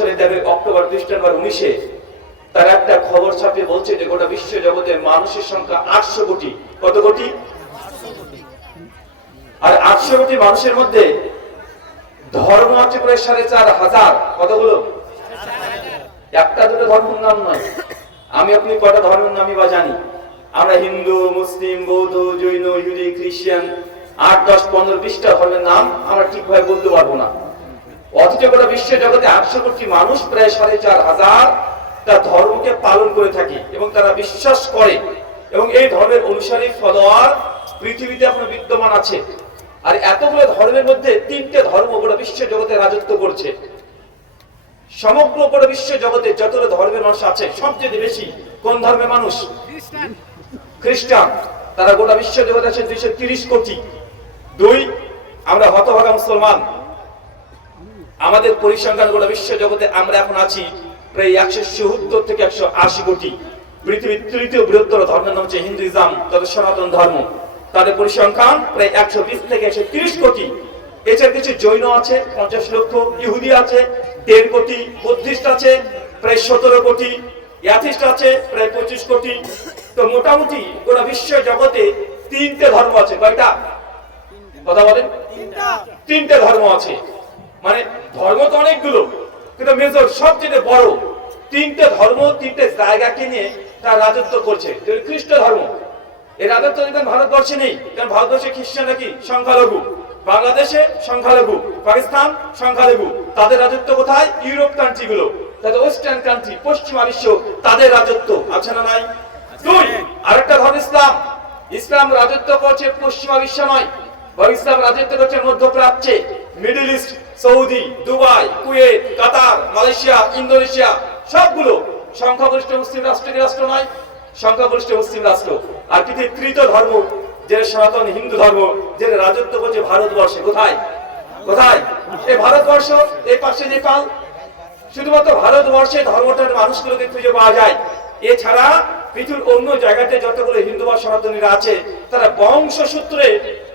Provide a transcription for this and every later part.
বছরে দেবে October December 19-এ তার একটা খবর ছাপিয়ে বলছে যে গোটা বিশ্ব জগতের মানুষের সংখ্যা 800 কোটি। কত কোটি? আর 800 কোটি মানুষের মধ্যে ধর্ম আছে প্রায় 4,500। কতগুলো? একটা দুটো ধর্মের নাম নয়। আমি আপনি কয়টা ধর্মের নামই বা জানি? আমরা হিন্দু, মুসলিম, বৌদ্ধ, জৈন, ইহুদি, খ্রিস্টান 8, 10, 15, 20টা ধর্মের নাম আমরা ঠিকভাবে বলতে পারবো না। অথচ গোটা বিশ্ব জগতে 800 কোটি মানুষ প্রায় 4,500 তা ধর্মকে পালন করে থাকে এবং তারা বিশ্বাস করে, এবং এই ধর্মের অনুসারী ফলোয়ার পৃথিবীতে এখন বিদ্যমান আছে। আর এতগুলো ধর্মের মধ্যে 3টে ধর্ম গোটা বিশ্ব জগতে রাজত্ব করছে। সমগ্র গোটা বিশ্ব জগতে যতগুলো ধর্মের মানুষ আছে সবচেয়ে বেশি কোন ধর্মের মানুষ? খ্রিস্টান। তারা গোটা বিশ্ব জগতে আছে 230 কোটি। 2, আমরা হতভাগা মুসলমান। আমাদের পরিসংখ্যান গোটা বিশ্ব জগতে আমরা এখন আছি প্রায় 170 থেকে 180 কোটি। পৃথিবীর তৃতীয় বৃহত্তর ধর্মের নাম হচ্ছে হিন্দুইজম, তবে সনাতন ধর্ম। তাদের পরিসংখ্যান প্রায় 120 থেকে 130 কোটি। এছাড়া কিছু জৈন আছে 50 লক্ষ, ইহুদি আছে 1.5 কোটি, বুদ্ধিস্ট আছে প্রায় 17 কোটি, অ্যাথিস্ট আছে প্রায় 25 কোটি। তো মোটামুটি গোটা বিশ্ব জগতে 3টে ধর্ম আছে। কয়টা? কথা বলেন। 3টে ধর্ম আছে। মানে ধর্ম তো অনেকগুলো, কিন্তু মেজর সবচেয়ে বড় 3টে ধর্ম 3টে জায়গাকে নিয়ে তার রাজত্ব করছে। খ্রিস্ট ধর্ম, এই রাজত্ব দেখবেন ভারতবর্ষে নেই, কারণ ভারতবর্ষে খ্রিস্টানরা কি সংখ্যালঘু, বাংলাদেশে সংখ্যালঘু, পাকিস্তান সংখ্যালঘু। তাদের রাজত্ব কোথায়? ইউরোপ কান্ট্রি গুলো, তাদের ওয়েস্টার্ন কান্ট্রি, পশ্চিমা বিশ্ব, তাদের রাজত্ব আছে না নাই? 2, আরেকটা ধর্ম ইসলাম। ইসলাম রাজত্ব করছে পশ্চিমা বিশ্ব নয়, বরং ইসলাম রাজত্ব করছে মধ্যপ্রাচ্যে, middle east, Saudi, Dubai, Kuwait, Qatar, Malaysia, Indonesia, সবগুলো সংখ্যাগরিষ্ঠ মুসলিম রাষ্ট্র নয়, সংখ্যাগরিষ্ঠ মুসলিম রাষ্ট্র। আর পৃথিবীর তৃতীয় ধর্ম যে সনাতন হিন্দু ধর্ম, যে রাজত্ব করছে ভারতবর্ষে। কোথায়? কোথায়? এই ভারতবর্ষ, এই পাশে নেপাল। শুধুমাত্র ভারতবর্ষে ধর্মটার মানুষগুলোকে খুঁজে পাওয়া যায়। এছাড়া পৃথিবীর অন্য জায়গাতে যতগুলো হিন্দু বা সনাতনীরা আছে তারা বংশসূত্রে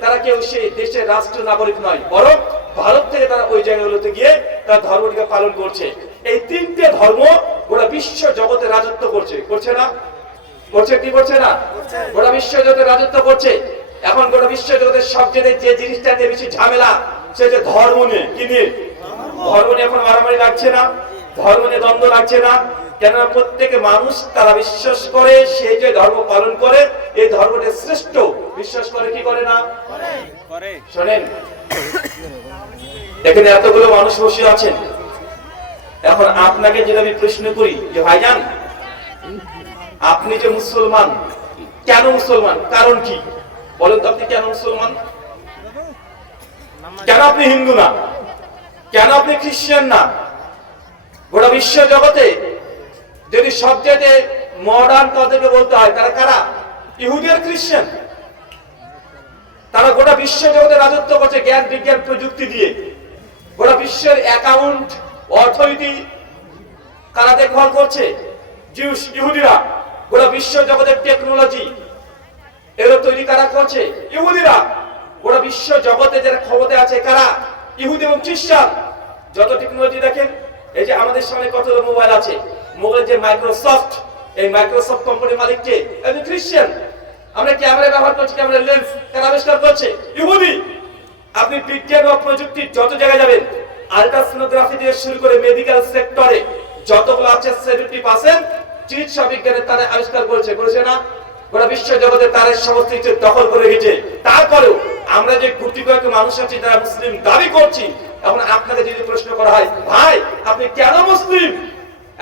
তারা কেউ সেই দেশের রাষ্ট্র নাগরিক নয়, বরং ভারত থেকে তারা ওই জায়গাগুলোতে গিয়ে তার ধর্মটিকে পালন করছে। এই 3টে ধর্ম গোটা বিশ্ব জগতে রাজত্ব করছে। করছে না? করছে কি করছে না? গোটা বিশ্ব জগতে রাজত্ব করছে। এখন গোটা বিশ্ব জগতের সবচেয়ে যে জিনিসটা নিয়ে বেশি ঝামেলা, সে যে ধর্ম নিয়ে। কি নিয়ে? ধর্ম নিয়ে এখন মারামারি লাগছে না, ধর্ম নিয়ে দ্বন্দ্ব লাগছে না। কেননা প্রত্যেকে মানুষ তারা বিশ্বাস করে সে যে ধর্ম পালন করে এই ধর্মটা শ্রেষ্ঠ। বিশ্বাস করে কি করে না? শোনেন, এখানে এতগুলো মানুষ বসে আছেন, এখন আপনাকে যদি আমি প্রশ্ন করি যে ভাইজান আপনি যে মুসলমান, কেন মুসলমান? কারণ কি বলেন তো? আপনি কেন মুসলমান? কেন আপনি হিন্দু না? কেন আপনি খ্রিস্টান না? গোটা বিশ্ব জগতে যদি সবচেয়ে মডার্ন তাদেরকে বলতে হয়, তারা কারা? ইহুদি আর খ্রিস্টান। তারা গোটা বিশ্ব জগতে রাজত্ব করছে জ্ঞান, বিজ্ঞান, প্রযুক্তি দিয়ে। গোটা বিশ্বের অ্যাকাউন্ট, অর্থনীতি কারা দেখভাল করছে? জিউস, ইহুদিরা। গোটা বিশ্ব জগতের টেকনোলজি এগুলো তৈরি কারা করছে? ইহুদিরা। গোটা বিশ্ব জগতে যারা ক্ষমতা আছে কারা? ইহুদি এবং খ্রিস্টান। যত টেকনোলজি দেখেন, এই যে আমাদের সামনে কতগুলো মোবাইল আছে, মোবাইলের যে মাইক্রোসফট, এই মাইক্রোসফট কোম্পানির মালিক কে? একজন খ্রিস্টান। আমরা ক্যামেরা ব্যবহার করছি, ক্যামেরা লেন্স কারা আবিষ্কার করছে? ইহুদি। আপনি বিজ্ঞান ও প্রযুক্তি যত জায়গায় যাবেন, আল্ট্রাসোনোগ্রাফি দিয়ে শুরু করে মেডিকেল সেক্টরে যতগুলো আছে 70% চিকিৎসা বিজ্ঞানের তারা আবিষ্কার করেছে। করেছে না? গোটা বিশ্ব জগতে তারা সমস্ত কিছু দখল করে গেছে। তারপরেও আমরা যে কোটি কয়েক মানুষ আছি যারা মুসলিম দাবি করছি, এখন আপনাকে যদি প্রশ্ন করা হয় ভাই আপনি কেন মুসলিম,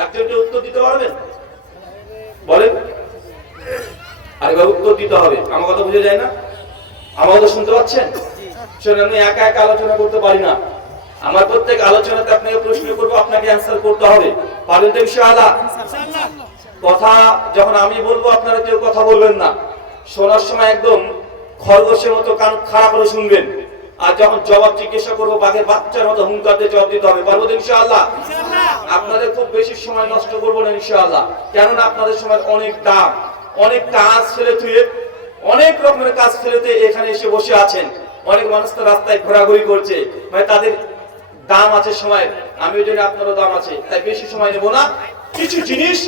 একজনকে উত্তর দিতে পারবেন? বলেন। আরে বাবু উত্তর দিতে হবে। আমার কথা বুঝে যায় না? আমার কথা শুনতে পাচ্ছেন? শোনেন, আমি একা একা আলোচনা করতে পারি না। আমার প্রত্যেক আলোচনাতে আপনাকে প্রশ্ন করবো, আপনাকে অ্যান্সার করতে হবে। পারেন তো ইনশাআল্লাহ? কথা যখন আমি বলবো আপনারা কেউ কথা বলবেন না। শোনার সময় একদম খরগোশের মতো কান খাড়া করে শুনবেন, আর যখন জবাব জিজ্ঞাসা করবো বাঘের বাচ্চার মতো হুঙ্কার দিয়ে জবাব দিতে হবে। পারবো তো ইনশাআল্লাহ? আপনাদের খুব বেশি সময় নষ্ট করবো না ইনশাআল্লাহ, কেননা আপনাদের সময় অনেক দাম। অনেক কাজ ফেলে তুই, অনেক রকমের কাজ ফেলেতে এখানে এসে বসে আছেন। অনেক মানুষ তো রাস্তায় ঘোরাঘুরি করছে, মানে তাদের দাম আছে সময়ের, আমি ওই জন্য আপনারও দাম আছে, তাই বেশি সময় নেব না। কিছু জিনিস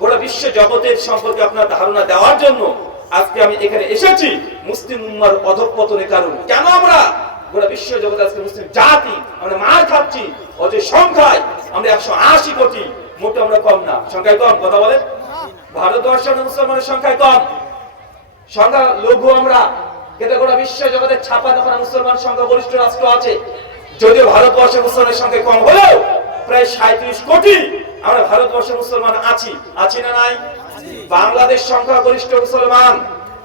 গোটা বিশ্ব জগতের সম্পর্কে আপনার ধারণা দেওয়ার জন্য আজকে আমি এখানে এসেছি। মুসলিম উম্মার অধঃপতনের কারণ কেন আমরা গোটা বিশ্ব জগতে আজকে মুসলিম জাতি আমরা মার খাচ্ছি, অত সংখ্যায় আমরা 180 কোটি, মোটে আমরা কম না, সংখ্যায় কম, কথা বলেন। ভারতবর্ষের মুসলমানের সংখ্যায় কম, সংখ্যা লঘু আমরা, কিন্তু গোটা বিশ্ব জগতের ছাপা তখন মুসলমান সংখ্যা গরিষ্ঠ রাষ্ট্র আছে। যদিও ভারতবর্ষের মুসলমানের সংখ্যা কম হলেও প্রায় 37 কোটি আমরা ভারতবর্ষের মুসলমান আছি না নাই? বাংলাদেশ সংখ্যাগরিষ্ঠ মুসলমান,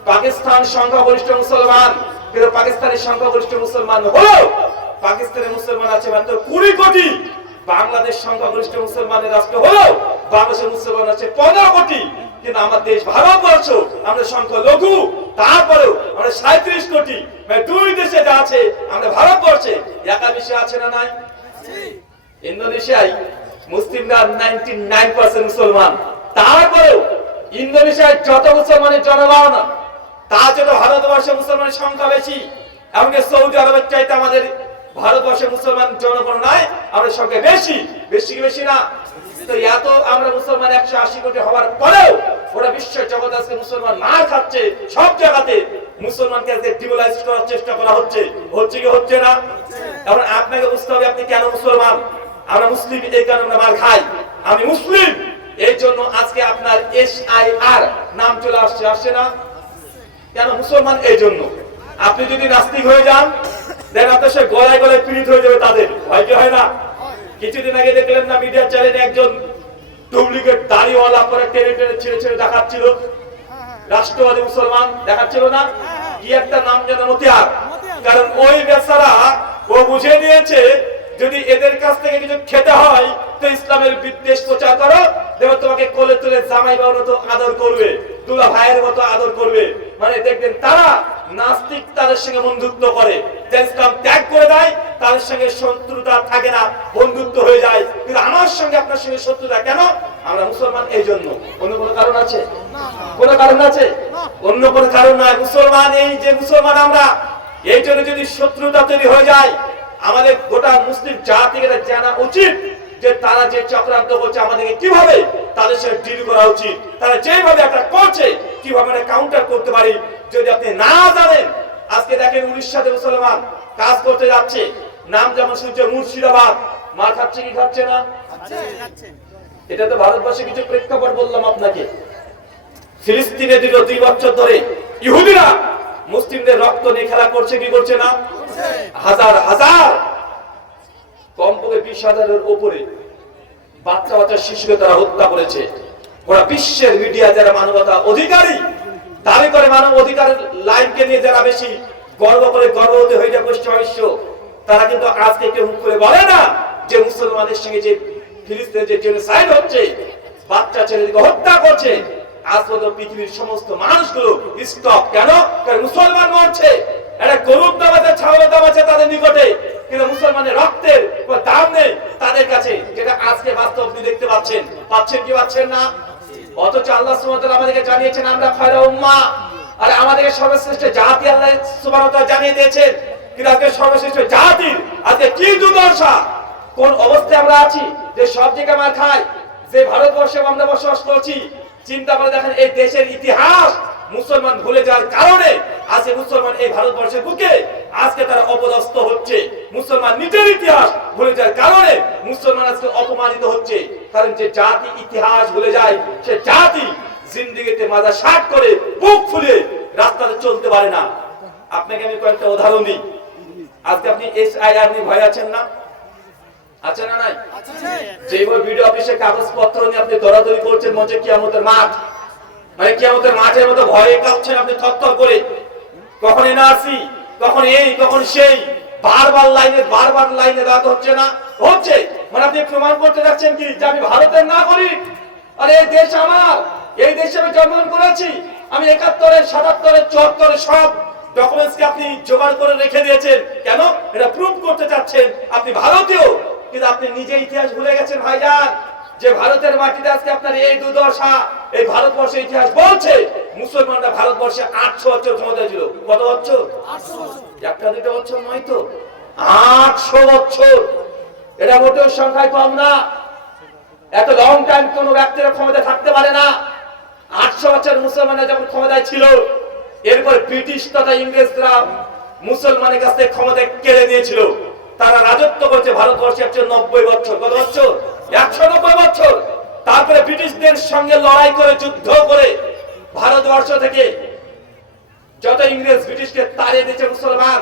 পাকিস্তান সংখ্যাগরিষ্ঠ মুসলমান, কিন্তু পাকিস্তানের সংখ্যাগরিষ্ঠ মুসলমান হলেও পাকিস্তানের মুসলমান আছে মাত্র 20 কোটি। বাংলাদেশ সংখ্যাগরিষ্ঠ মুসলমানের রাষ্ট্র হলেও বাংলাদেশের মুসলমান আছে 15 কোটি। কিন্তু আমার দেশ ভারতবর্ষ, আমরা সংখ্যা লঘু, তারপরেও আমরা 37 কোটি, মানে দুই দেশে যা আছে আমরা ভারতবর্ষে একাবিশে আছে না নাই? ইন্দোনেশিয়ায় মুসলিমরা 99% মুসলমান, তারপরেও ইন্দোনেশিয়ায় যত মুসলমানের জনগণ তার যত ভারতবর্ষে মুসলমানের সংখ্যা বেশি। এমনকি সৌদি আরবের চাইতে আমাদের ভারতবর্ষে মুসলমান জনগণ নাই, আমাদের সংখ্যা বেশি। বেশি কি বেশি না? তো এত আমরা মুসলমান 180 কোটি হওয়ার পরেও ওরা বিশ্ব জগৎ আজকে মুসলমান মার খাচ্ছে। সব জায়গাতে মুসলমানকে আজকে ডিমোলাইজ করার চেষ্টা করা হচ্ছে, হচ্ছে কি হচ্ছে না? এখন আপনাকে বুঝতে হবে আপনি কেন মুসলমান। আমরা মুসলিম এই কারণে আমরা মার খাই, আমি মুসলিম এই জন্য আজকে আপনার SIR নাম চলে আসছে না কেন? মুসলমান এই জন্য। আপনি যদি নাস্তিক হয়ে যান, দেন আপনার সে গলায় গলায় পীড়িত হয়ে যাবে, তাদের ভয় কি হয় না? কিছুদিন আগে দেখলেন না মিডিয়া চ্যানেলে একজন ডুপ্লিকেট দাড়িওয়ালা পরে টেনে টেনে ছেড়ে ছেড়ে দেখাচ্ছিল, রাষ্ট্রবাদী মুসলমান দেখাচ্ছিল না? কি একটা নাম যেন মতিয়ার। কারণ ওই বেচারা ও বুঝে নিয়েছে যদি এদের কাছ থেকে কিছু খেতে হয় তো ইসলামের বিদ্বেষ প্রচার করো, দেব তোমাকে কোলে তুলে জামাই বাবার মতো আদর করবে, দুলা ভাইয়ের মতো আদর করবে। মানে দেখবেন তারা নাস্তিক তাদের সঙ্গে বন্ধুত্ব করে, ইসলাম ত্যাগ করে দেয়, তাদের সঙ্গে শত্রুতা থাকে না, বন্ধুত্ব হয়ে যায়। কিন্তু আমার সঙ্গে আপনার সঙ্গে শত্রুতা কেন? আমরা মুসলমান এই জন্য। অন্য কোনো কারণ আছে? কোনো কারণ আছে? অন্য কোনো কারণ নাই। মুসলমান এই যে মুসলমান আমরা, এই জন্য যদি শত্রুতা তৈরি হয়ে যায়, আমাদের গোটা মুসলিম জাতিকে জানা উচিত যে তারা যে চক্রান্ত করছে আমাদেরকে কিভাবে তাদের সাথে ডিল করা উচিত, তারা যেভাবে একটা করছে কিভাবে আমরা কাউন্টার করতে পারি। যদি আপনি না জানেন, আজকে দেখেন উড়িষ্যাতে মুসলমান কাজ করতে যাচ্ছে, নাম যেমন শুনছে মুর্শিদাবাদ, মার খাচ্ছে কি খাচ্ছে না? এটা তো ভারতবর্ষে কিছু প্রেক্ষাপট বললাম আপনাকে। ফিলিস্তিনে দীর্ঘ 2 বছর ধরে ইহুদিরা মুসলিমদের রক্ত নিয়ে খেলা করছে কি করছে না? হাজার হাজার, কমপক্ষে 20,000-এর উপরে বাচ্চা বাচ্চা শিশুকে তারা হত্যা করেছে। ওরা বিশ্বের মিডিয়া যারা মানবতা অধিকারী দাবি করে, মানব অধিকারের লাইনকে নিয়ে যারা বেশি গর্ব করে, গর্ববতী হয়ে যায় পশ্চিমা বিশ্ব, তারা কিন্তু আজকে কেউ মুখ করে বলে না যে মুসলমানের সঙ্গে যে ফিলিস্তিনে যে জেনোসাইড হচ্ছে, বাচ্চা ছেলেদেরকে হত্যা করছে, আজ পর্যন্ত পৃথিবীর সমস্ত মানুষগুলো স্টপ কেন? কারণ মুসলমান মরছে। একটা গরুর দাম আছে, ছাগলের দাম আছে তাদের নিকটে, কিন্তু মুসলমানের রক্তের দাম নেই তাদের কাছে, যেটা আজকে বাস্তব দেখতে পাচ্ছেন কি পাচ্ছেন না? অথচ আল্লাহ সুবহানাহু ওয়া তাআলা আমাদেরকে জানিয়েছেন আমরা খায়রা উম্মাহ, আর আমাদেরকে সর্বশ্রেষ্ঠ জাতি আল্লাহ সুবহানাহু ওয়া তাআলা জানিয়ে দিয়েছেন। কিন্তু আজকে সর্বশ্রেষ্ঠ জাতির আজকে কি দুর্দশা, কোন অবস্থায় আমরা আছি যে সব জায়গায় আমরা খাই, যে ভারতবর্ষে আমরা বসবাস করছি। চিন্তা করে দেখেন এই দেশের ইতিহাস মুসলমান ভুলে যাওয়ার কারণে আজকে মুসলমান এই ভারতবর্ষের বুকে আজকে তারা অপদস্থ হচ্ছে। মুসলমান নিজের ইতিহাস ভুলে যাওয়ার কারণে মুসলমান আজকে অপমানিত হচ্ছে। কারণ যে জাতি ইতিহাস ভুলে যায় সে জাতি জিন্দেগিতে মাজা শাট করে বুক ফুলে রাস্তাতে চলতে পারে না। আপনাকে আমি কয়েকটা উদাহরণ দিই। আজকে আপনি SIR নিয়ে ভয় আছেন না? আছে না নাই? যেভাবে ভিডিও অফিসে কাগজপত্র নিয়ে আপনি দৌড়াদৌড়ি করছেন মনে হচ্ছে কিয়ামতের মাঠ, মানে কিয়ামতের মাঠের মতো ভয়ে কাঁপছেন আপনি থরথর করে। কখন NRC, কখন এই, কখন সেই, বারবার লাইনে দাঁড়াতে হচ্ছে না? হচ্ছে। মানে আপনি প্রমাণ করতে যাচ্ছেন কি যে আমি ভারতের নাগরিক, আরে এই দেশ আমার, এই দেশে আমি জন্মগ্রহণ করেছি, আমি 71-এ 77-এ 74-এ সব ডকুমেন্টসকে আপনি জোগাড় করে রেখে দিয়েছেন। কেন? এটা প্রুফ করতে চাচ্ছেন আপনি ভারতীয়, কিন্তু আপনি নিজে ইতিহাস ভুলে গেছেন ভাইজান। যে ভারতের মাটিতে আজকে আপনার এই দুর্দশা, এই ভারতবর্ষের ইতিহাস বলছে মুসলমানরা ভারতবর্ষে 800 বছর ক্ষমতায় ছিল। কত বছর? 1-2 বছর নয় তো, 800 বছর। এটা মোটেও সংখ্যায় কম না। এত লং টাইম কোন ব্যক্তির ক্ষমতা থাকতে পারে না। 800 বছর মুসলমানরা যখন ক্ষমতায় ছিল, এরপর ব্রিটিশ তথা ইংরেজরা মুসলমানের কাছ থেকে ক্ষমতা কেড়ে নিয়েছিল। তারা রাজত্ব করছে ভারতবর্ষে 190 বছর। কত বছর? 190 বছর। তারপরে ব্রিটিশদের সঙ্গে লড়াই করে, যুদ্ধ করে ভারতবর্ষ থেকে যত ইংরেজ ব্রিটিশকে তাড়িয়ে দিয়েছে মুসলমান।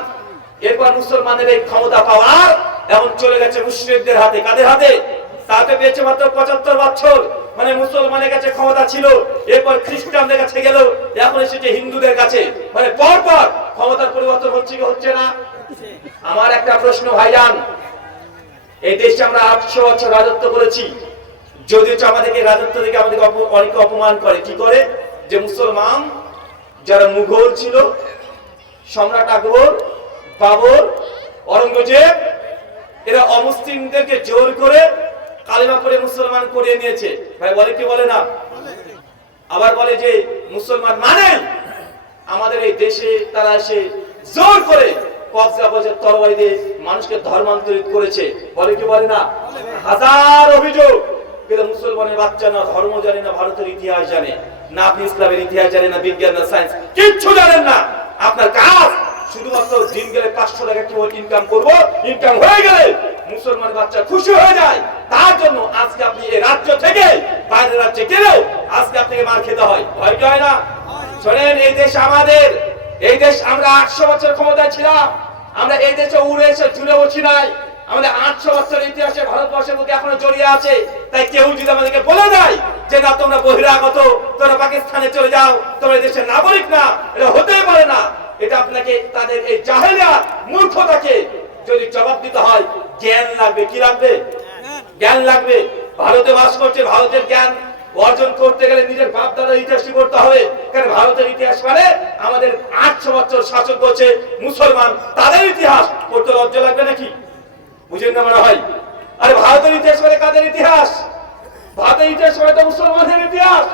এরপর মুসলমানের এই ক্ষমতা পাওয়ার এখন চলে গেছে মুশরিকদের হাতে। কাদের হাতে? তাতে পেয়েছে মাত্র 75 বছর। মানে মুসলমানের কাছে ক্ষমতা ছিল, এরপর খ্রিস্টানদের কাছে গেল, এখন এসেছে হিন্দুদের কাছে। মানে পর পর ক্ষমতার পরিবর্তন হচ্ছে কি হচ্ছে না? আমার একটা প্রশ্ন ভাইজান, এই দেশে আমরা 800 বছর রাজত্ব করেছি, যদিও আমাদেরকে রাজত্ব থেকে আমাদেরকে অনেকে অপমান করে। কি করে? যে মুসলমান যারা মুঘল ছিল, সম্রাট আকবর, বাবর, অরঙ্গজেব, এরা অমুসলিমদেরকে জোর করে কালিমা পড়ে মুসলমান করিয়ে নিয়েছে। ভাই বলে কি বলে না? আবার বলে যে মুসলমান মানে আমাদের এই দেশে তারা এসে জোর করে কবজা করে তরবারি দিয়ে মানুষকে ধর্মান্তরিত করেছে। বলে কি বলে না? হাজার অভিযোগ। কিন্তু মুসলমানের বাচ্চা না ধর্ম জানে না, ভারতের ইতিহাস জানে না, আপনি ইসলামের ইতিহাস জানেন না, বিজ্ঞান না, সায়েন্স কিচ্ছু জানেন না। আপনার কাজ শুধুমাত্র দিন গেলে 500 টাকা কিভাবে ইনকাম করবো, ইনকাম হয়ে গেলে মুসলমান বাচ্চা খুশি হয়ে যায়। তার জন্য আজকে আপনি এই রাজ্য থেকে বাইরের রাজ্যে গেলেও আজকে আপনাকে মার খেতে হয়। ভয় কি হয় না? শোনেন, এই দেশ আমাদের। এই দেশ আমরা 800 বছর ক্ষমতায় ছিলাম। আমরা এই দেশে উড়ে এসে ঝুলে বসি নাই। আমাদের 800 বছরের ইতিহাসে ভারতবর্ষের মধ্যে এখনো জড়িয়ে আছে। তাই কেউ যদি আমাদেরকে বলে দেয় যে না তোমরা বহিরাগত, তোমরা পাকিস্তানে চলে যাও, তোমরা দেশের নাগরিক না, এটা হতেই পারে না। এটা আপনাকে তাদের এই জাহেলিয়াত মূর্খতাকে যদি জবাব দিতে হয়, জ্ঞান লাগবে। কি লাগবে? জ্ঞান লাগবে। ভারতে বাস করছে, ভারতের জ্ঞান অর্জন করতে গেলে নিজের বাপ দাদার ইতিহাস করতে হবে। কারণ ভারতের ইতিহাস মানে আমাদের 800 বছর শাসন করছে মুসলমান, তাদের ইতিহাস পড়তে লজ্জা লাগবে নাকি? বুঝেন না মনে হয়? আরে ভারতের ইতিহাস মানে কাদের ইতিহাস? ভারতের ইতিহাস মানে তো মুসলমানের ইতিহাস।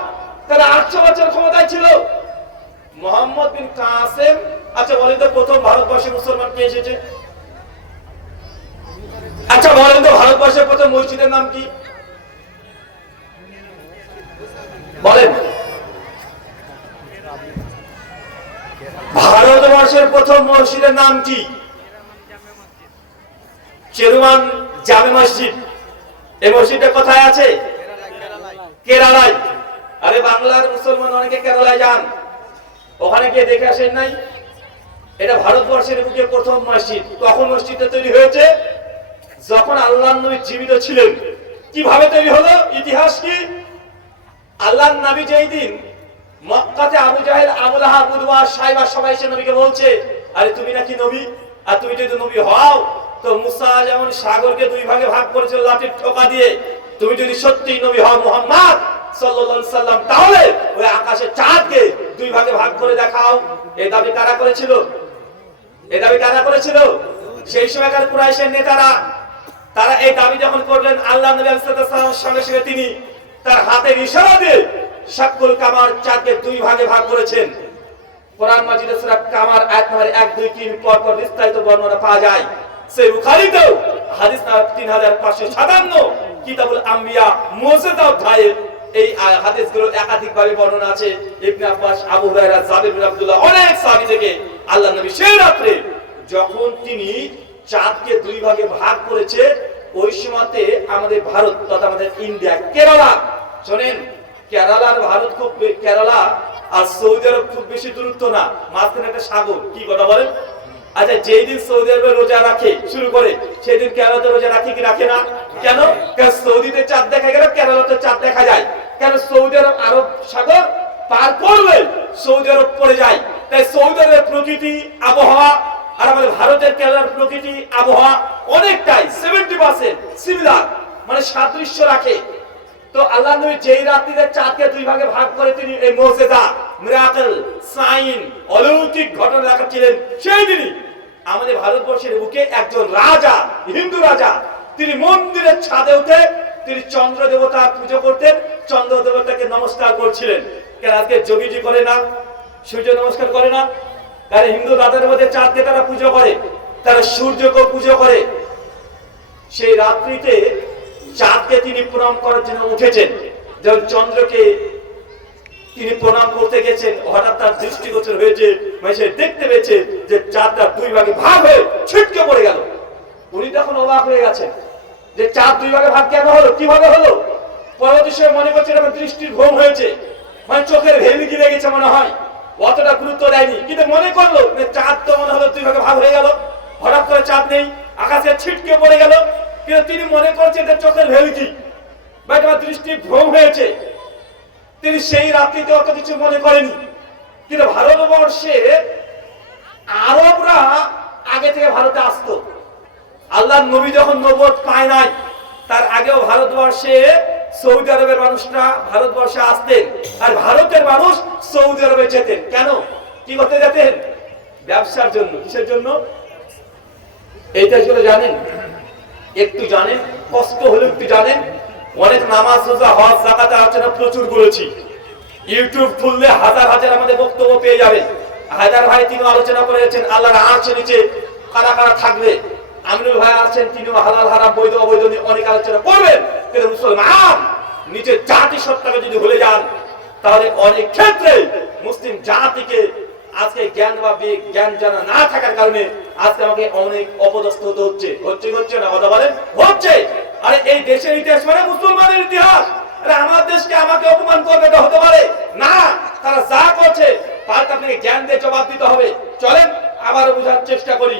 তারা 800 বছর ক্ষমতায় ছিল। মোহাম্মদ বিন কাসেম, আচ্ছা বলেন তো প্রথম ভারতবর্ষে মুসলমান কে এসেছে? আচ্ছা বলেন তো ভারতবর্ষের প্রথম মসজিদের নাম কি? বলেন। ভারতবর্ষের প্রথম মসজিদের নাম কি? চেরুমান জামে মসজিদ। এই মসজিদটা কোথায় আছে? কেরালায়। আরে বাংলার মুসলমান অনেকে কেরালায় যান, ওখানে গিয়ে দেখে আসেন নাই? এটা ভারতবর্ষের বুকে প্রথম মসজিদ। কখন মসজিদটা তৈরি হয়েছে? যখন আল্লাহর নবী জীবিত ছিলেন। কিভাবে তৈরি হলো? ইতিহাস কি? আল্লাহর নবী যেই দিন মক্কাতে আবু জাহেল, আবু লাহাব, উতবা, সাইবা সবাই এসে নবীকে বলছে, আরে তুমি নাকি নবী, আর তুমি যদি নবী হও তো মুসা যেমন সাগরকে 2 ভাগে ভাগ করেছিল লাঠির ঠোকা দিয়ে, তুমি যদি সত্যি নবী হও মুহাম্মদ সাল্লাল্লাহু আলাইহি সাল্লাম, তাহলে ওই আকাশে চাঁদকে 2 ভাগে ভাগ করে দেখাও। এই দাবি কারা করেছিল? এই দাবি কারা করেছিল? সেই সময়কার কুরাইশের নেতারা। তারা এই দাবি যখন করলেন, আল্লাহ নবী আলাইহিস সালামের সঙ্গে সঙ্গে তিনি তার হাতের ইশারা দিয়ে শাক্কুল কামার চাঁদকে 2 ভাগে ভাগ করেছেন। কোরআন মাজিদে সূরা কামার আয়াত নম্বর 1, 2, 3 পর পর বিস্তারিত বর্ণনা পাওয়া যায়। সেই বুখারীতেও হাদিস নাম্বার 3557, কিতাবুল আম্বিয়া মুজিজা অধ্যায়ে এই হাদিসগুলো একাধিকভাবে বর্ণনা আছে। ইবনে আব্বাস, আবু হুরায়রা, জাবির বিন আব্দুল্লাহ, অনেক সাহাবী থেকে আল্লাহর নবী সেই রাতে যখন তিনি চাঁদকে 2 ভাগে ভাগ করেছে, ওই সময়তে আমাদের ভারত তথা আমাদের ইন্ডিয়া, কেরালা, শোনেন কেরালা আর ভারত খুব, কেরালা আর সৌদি আরব খুব বেশি দূরত্ব না, মাঝখানে একটা সাগর। কি কথা বলেন? আচ্ছা যেই দিন সৌদি আরবে রোজা রাখে শুরু করে, সেই দিন কেরালাতে রোজা রাখে কি রাখে না? কেন? কারণ সৌদিতে চাঁদ দেখা গেল, কেরালাতে চাঁদ দেখা যায়। কেন? সৌদি আরব আরব সাগর পার করলে সৌদি আরব পড়ে যায়। তাই সৌদি আরবের প্রকৃতি, আবহাওয়া আর আমাদের ভারতের কেরালার প্রকৃতি, আবহাওয়া অনেকটাই 70% সিমিলার, মানে সাদৃশ্য রাখে। তো আল্লাহ নবী যেই রাত্রিতে চাঁদকে 2 ভাগে ভাগ করে তিনি এই মুজিজা, মিরাকেল, সাইন, অলৌকিক ঘটনা দেখাচ্ছিলেন, সেই দিনই আমাদের ভারতবর্ষের বুকে একজন রাজা, হিন্দু রাজা, তিনি মন্দিরের ছাদে উঠে তিনি চন্দ্র দেবতার পুজো করতেন, চন্দ্র দেবতাকে নমস্কার করছিলেন। কেন আজকে যোগীজি করে না? সূর্য নমস্কার করে না? কারণ হিন্দু দাদার মধ্যে চাঁদকে তারা পুজো করে, তারা সূর্যকে পুজো করে। সেই রাত্রিতে চাঁদকে তিনি প্রণাম করার জন্য উঠেছেন। যেমন চন্দ্রকে তিনি প্রণাম করতে গেছেন, হঠাৎ তার দৃষ্টিগোচর হয়েছে, সে দেখতে পেয়েছে যে চাঁদটা দুই ভাগে ভাগ হয়ে ছিটকে পড়ে গেল। উনি তখন অবাক হয়ে গেছেন যে চাঁদ দুই ভাগে ভাগ কেন হলো, কিভাবে হলো। পরবর্তী সময় মনে করছেন আমার দৃষ্টির ভ্রম হয়েছে, চোখের ভেলি গিরে গেছে মনে হয়, অতটা গুরুত্ব দেয়নি। কিন্তু মনে করলো চাঁদ তো মনে হলো দুই ভাগে ভাগ হয়ে গেল, হঠাৎ করে চাঁদ নেই, আকাশে ছিটকে পড়ে গেল। কিন্তু তিনি মনে করছেন যে চোখের ভেলকি বা তোমার দৃষ্টির ভ্রম হয়েছে। তিনি সেই রাত্রিতে অত কিছু মনে করেনি। কিন্তু ভারতবর্ষে আরবরা আগে থেকে ভারতে আসতো। আল্লাহর নবী যখন নবুয়ত পায় নাই, তার আগেও ভারতবর্ষে সৌদি আরবের মানুষরা ভারতবর্ষে আসতেন, আর ভারতের মানুষ সৌদি আরবে যেতেন। কেন, কি করতে যেতেন? ব্যবসার জন্য। কিসের জন্য? এইটা আসলে জানেন, একটু জানেন, কষ্ট হলে একটু জানেন। অনেক নামাজ, রোজা, হজ, যাকাত আলোচনা প্রচুর করেছি। ইউটিউব খুললে হাজার হাজার আমাদের বক্তব্য পেয়ে যাবেন। হায়দার ভাই তিনিও আলোচনা করেছেন আল্লাহর আরশের নিচে কারা কারা থাকবে। আমিনুল ভাই আছেন, তিনিও হালাল হারাম বৈধ অবৈধ নিয়ে অনেক আলোচনা করবেন। কিন্তু মুসলমান নিজের জাতি সত্তাকে যদি ভুলে যান, তাহলে অনেক ক্ষেত্রে মুসলিম জাতিকে আজকে জ্ঞান বা জ্ঞান জানা না থাকার কারণে আজকে আমাকে অনেক অপদস্থ হতে হচ্ছে। হচ্ছে না? কথা বলেন, হচ্ছে। আরে এই দেশের ইতিহাস মানে মুসলমানের ইতিহাস। আরে আমার দেশকে আমাকে অপমান করবে, এটা হতে পারে না। তারা যা করছে তার আপনাকে জ্ঞান দিয়ে জবাব দিতে হবে। চলেন আবার বোঝার চেষ্টা করি।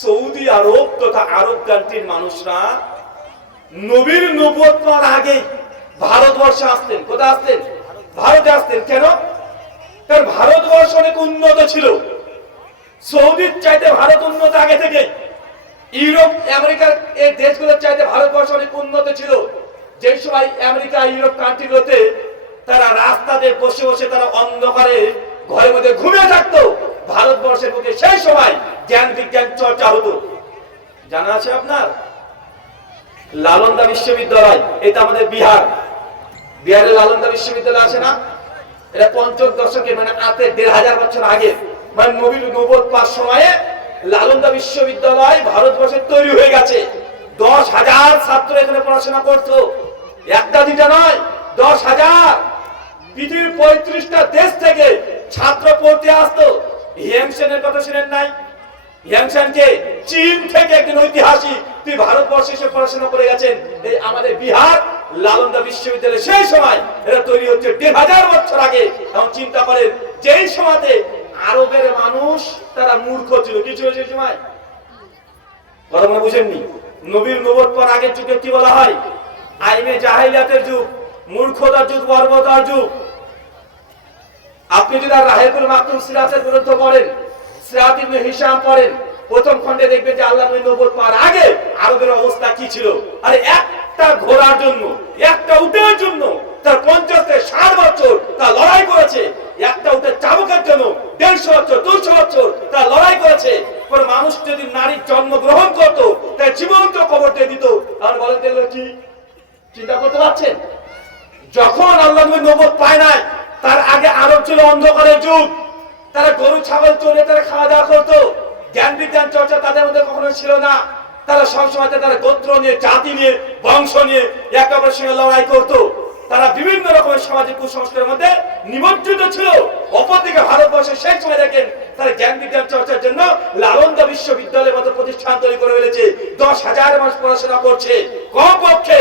সৌদি আরব তথা আরব কান্ট্রির মানুষরা নবীর নবুয়ত পাওয়ার আগে ভারতবর্ষে আসতেন। কোথায় আসতেন? ভারতে আসতেন। কেন? কারণ ভারতবর্ষ অনেক উন্নত ছিল। সৌদির চাইতে ভারত উন্নত আগে থেকে। ইউরোপ, আমেরিকার এই দেশগুলোর চাইতে ভারতবর্ষ অনেক উন্নত ছিল। যে সময় আমেরিকা, ইউরোপ কান্ট্রিগুলোতে তারা রাস্তাতে বসে বসে তারা অন্ধকারে ঘরের মধ্যে ঘুমিয়ে থাকতো, ভারতবর্ষের মধ্যে সেই সময় জ্ঞান বিজ্ঞান চর্চা হতো। জানা আছে আপনার? লালন্দা বিশ্ববিদ্যালয়, এটা আমাদের বিহার, বিহারের লালন্দা বিশ্ববিদ্যালয় আছে না? এটা পঞ্চম দশকে, মানে আতে ১৫০০ বছর আগে, মানে নবীর নবুয়ত পাওয়ার সময়ে লালন্দা বিশ্ববিদ্যালয় ভারতবর্ষে তৈরি হয়ে গেছে। ১০,০০০ ছাত্র এখানে পড়াশোনা করতো, একটা দুইটা নয়, ১০,০০০। পৃথিবীর ৩৫টা দেশ থেকে ছাত্র পড়তে আসতো। হিয়াংশানের কথা শুনেন নাই? হিয়াংশানকে চীন থেকে একজন ঐতিহাসিক তিনি ভারতবর্ষে এসে পড়াশোনা করে গেছেন। এই আমাদের বিহার লালন্দা বিশ্ববিদ্যালয় সেই সময় এটা তৈরি হচ্ছে ১৫০০ বছর আগে। এখন চিন্তা করেন, যেই সময়তে আরবের মানুষ তারা মূর্খ ছিল। কি ছিল সেই সময়? কথা মনে বুঝেননি? নবীর নবুয়ত পাওয়ার আগের যুগে কি বলা হয়? আইমে জাহিলিয়াতের যুগ, মূর্খতার যুগ, বর্বরতার যুগ। আপনি যদি রাহিকুল মাকতুম সিরাতের গ্রন্থ পড়েন, সিরাত ইবনে হিশাম পড়েন, প্রথম খণ্ডে দেখবেন যে আল্লাহর নবুয়ত পাওয়ার আগে আরবের অবস্থা কি ছিল। আরে একটা ঘোড়ার জন্য, একটা উটের জন্য তার ৫০ থেকে ৬০ বছর তার লড়াই করেছে। একটা উটের চাবুকের জন্য ১৫০ বছর, ২০০ বছর তার লড়াই করেছে। কোন মানুষ যদি নারীর জন্মগ্রহণ করতো, তার জীবন্ত কবর দিয়ে দিত। আর বলেন এগুলো কি? চিন্তা করতে পারছেন? যখন আল্লাহ নবুয়ত পায় নাই, তার আগে আরব ছিল অন্ধকারের যুগ। তারা গরু ছাগল চড়ে তারা খাওয়া দাওয়া করতো। জ্ঞান বিজ্ঞান চর্চা তাদের মধ্যে কখনো ছিল না। তারা সবসময় তারা গোত্র নিয়ে, জাতি নিয়ে, বংশ নিয়ে একে অপরের সঙ্গে লড়াই করতো। তারা বিভিন্ন রকমের সামাজিক কুসংস্কারের মধ্যে নিমজ্জিত ছিল। অপরদিকে ভারতবর্ষের সেই সময় দেখেন তারা জ্ঞান বিজ্ঞান চর্চার জন্য লালন্দা বিশ্ববিদ্যালয়ের মতো প্রতিষ্ঠান তৈরি করে ফেলেছে। ১০,০০০ মানুষ পড়াশোনা করছে, কমপক্ষে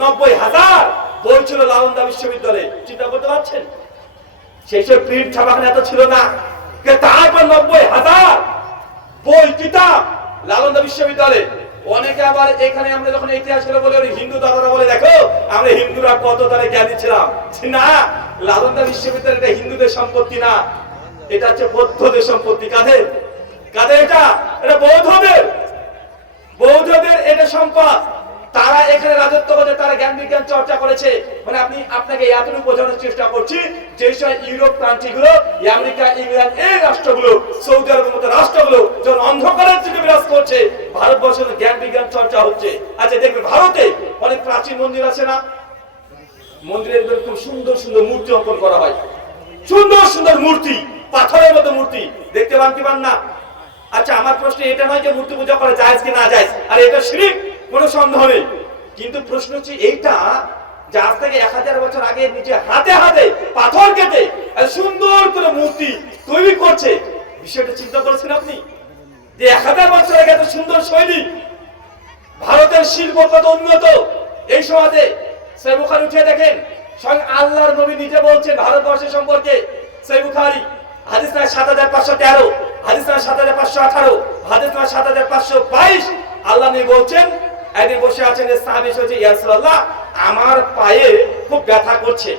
৯০,০০০ বই ছিল লালন্দা বিশ্ববিদ্যালয়ে। চিন্তা করতে পারছেন? সেই সব প্রিন্ট ছাপাখানা এত ছিল না, তারপর ৯০,০০০ বই কিতাব লালন্দা বিশ্ববিদ্যালয়ে। অনেকে আবার এখানে আমরা যখন ইতিহাস গুলো বলে হিন্দু দাদারা বলে, দেখো আমরা হিন্দুরা কত তাহলে জ্ঞানী ছিলাম। না, লালন্দা বিশ্ববিদ্যালয় এটা হিন্দুদের সম্পত্তি না, এটা হচ্ছে বৌদ্ধদের সম্পত্তি। কাদের? কাদের এটা? এটা বৌদ্ধদের। বৌদ্ধদের এটা সম্পদ। তারা এখানে রাজত্ব করে, তারা জ্ঞান বিজ্ঞান চর্চা করেছে। মানে আপনাকে এতটুকু বোঝানোর চেষ্টা করছি, যে সময় ইউরোপ কান্ট্রিগুলো, আমেরিকা, ইংল্যান্ড এই রাষ্ট্রগুলো, সৌদি আরবের মতো রাষ্ট্রগুলো যখন অন্ধকারের যুগে বিরাজ করছে, ভারতবর্ষে জ্ঞান বিজ্ঞান চর্চা হচ্ছে। আচ্ছা দেখবেন ভারতে অনেক প্রাচীন মন্দির আছে না? মন্দিরের খুব সুন্দর সুন্দর মূর্তি অঙ্কন করা হয়। সুন্দর সুন্দর মূর্তি, পাথরের মতো মূর্তি দেখতে পান কি পান না? আচ্ছা আমার প্রশ্ন এটা নয় যে মূর্তি পূজা করা জায়েজ কি না জায়েজ, আর এটা শিরক। কোনো সন্দেহ নেই। কিন্তু প্রশ্ন হচ্ছে এইটা যে আজ থেকে 1000 বছর আগে নিজে হাতে হাতে পাথর কেটে সুন্দর করে মূর্তি তৈরি করছে, বিষয়টা চিন্তা করেছেন আপনি? যে 1000 বছর আগে এত সুন্দর শৈলী, ভারতের শিল্প কত উন্নত। এই সময়তে সহিহ বুখারী উঠে দেখেন, স্বয়ং আল্লাহর নবী নিজে বলছেন ভারতবর্ষের সম্পর্কে। সহিহ বুখারী হাদিস নাম্বার 7513, হাদিস নাম্বার 7518, হাদিস নাম্বার 7522। আল্লাহ নবী বলছেন, একদিন বসে আছেন সাহাবী এসে, ইয়া রাসূলুল্লাহ আমার পায়ে খুব ব্যথা করছে,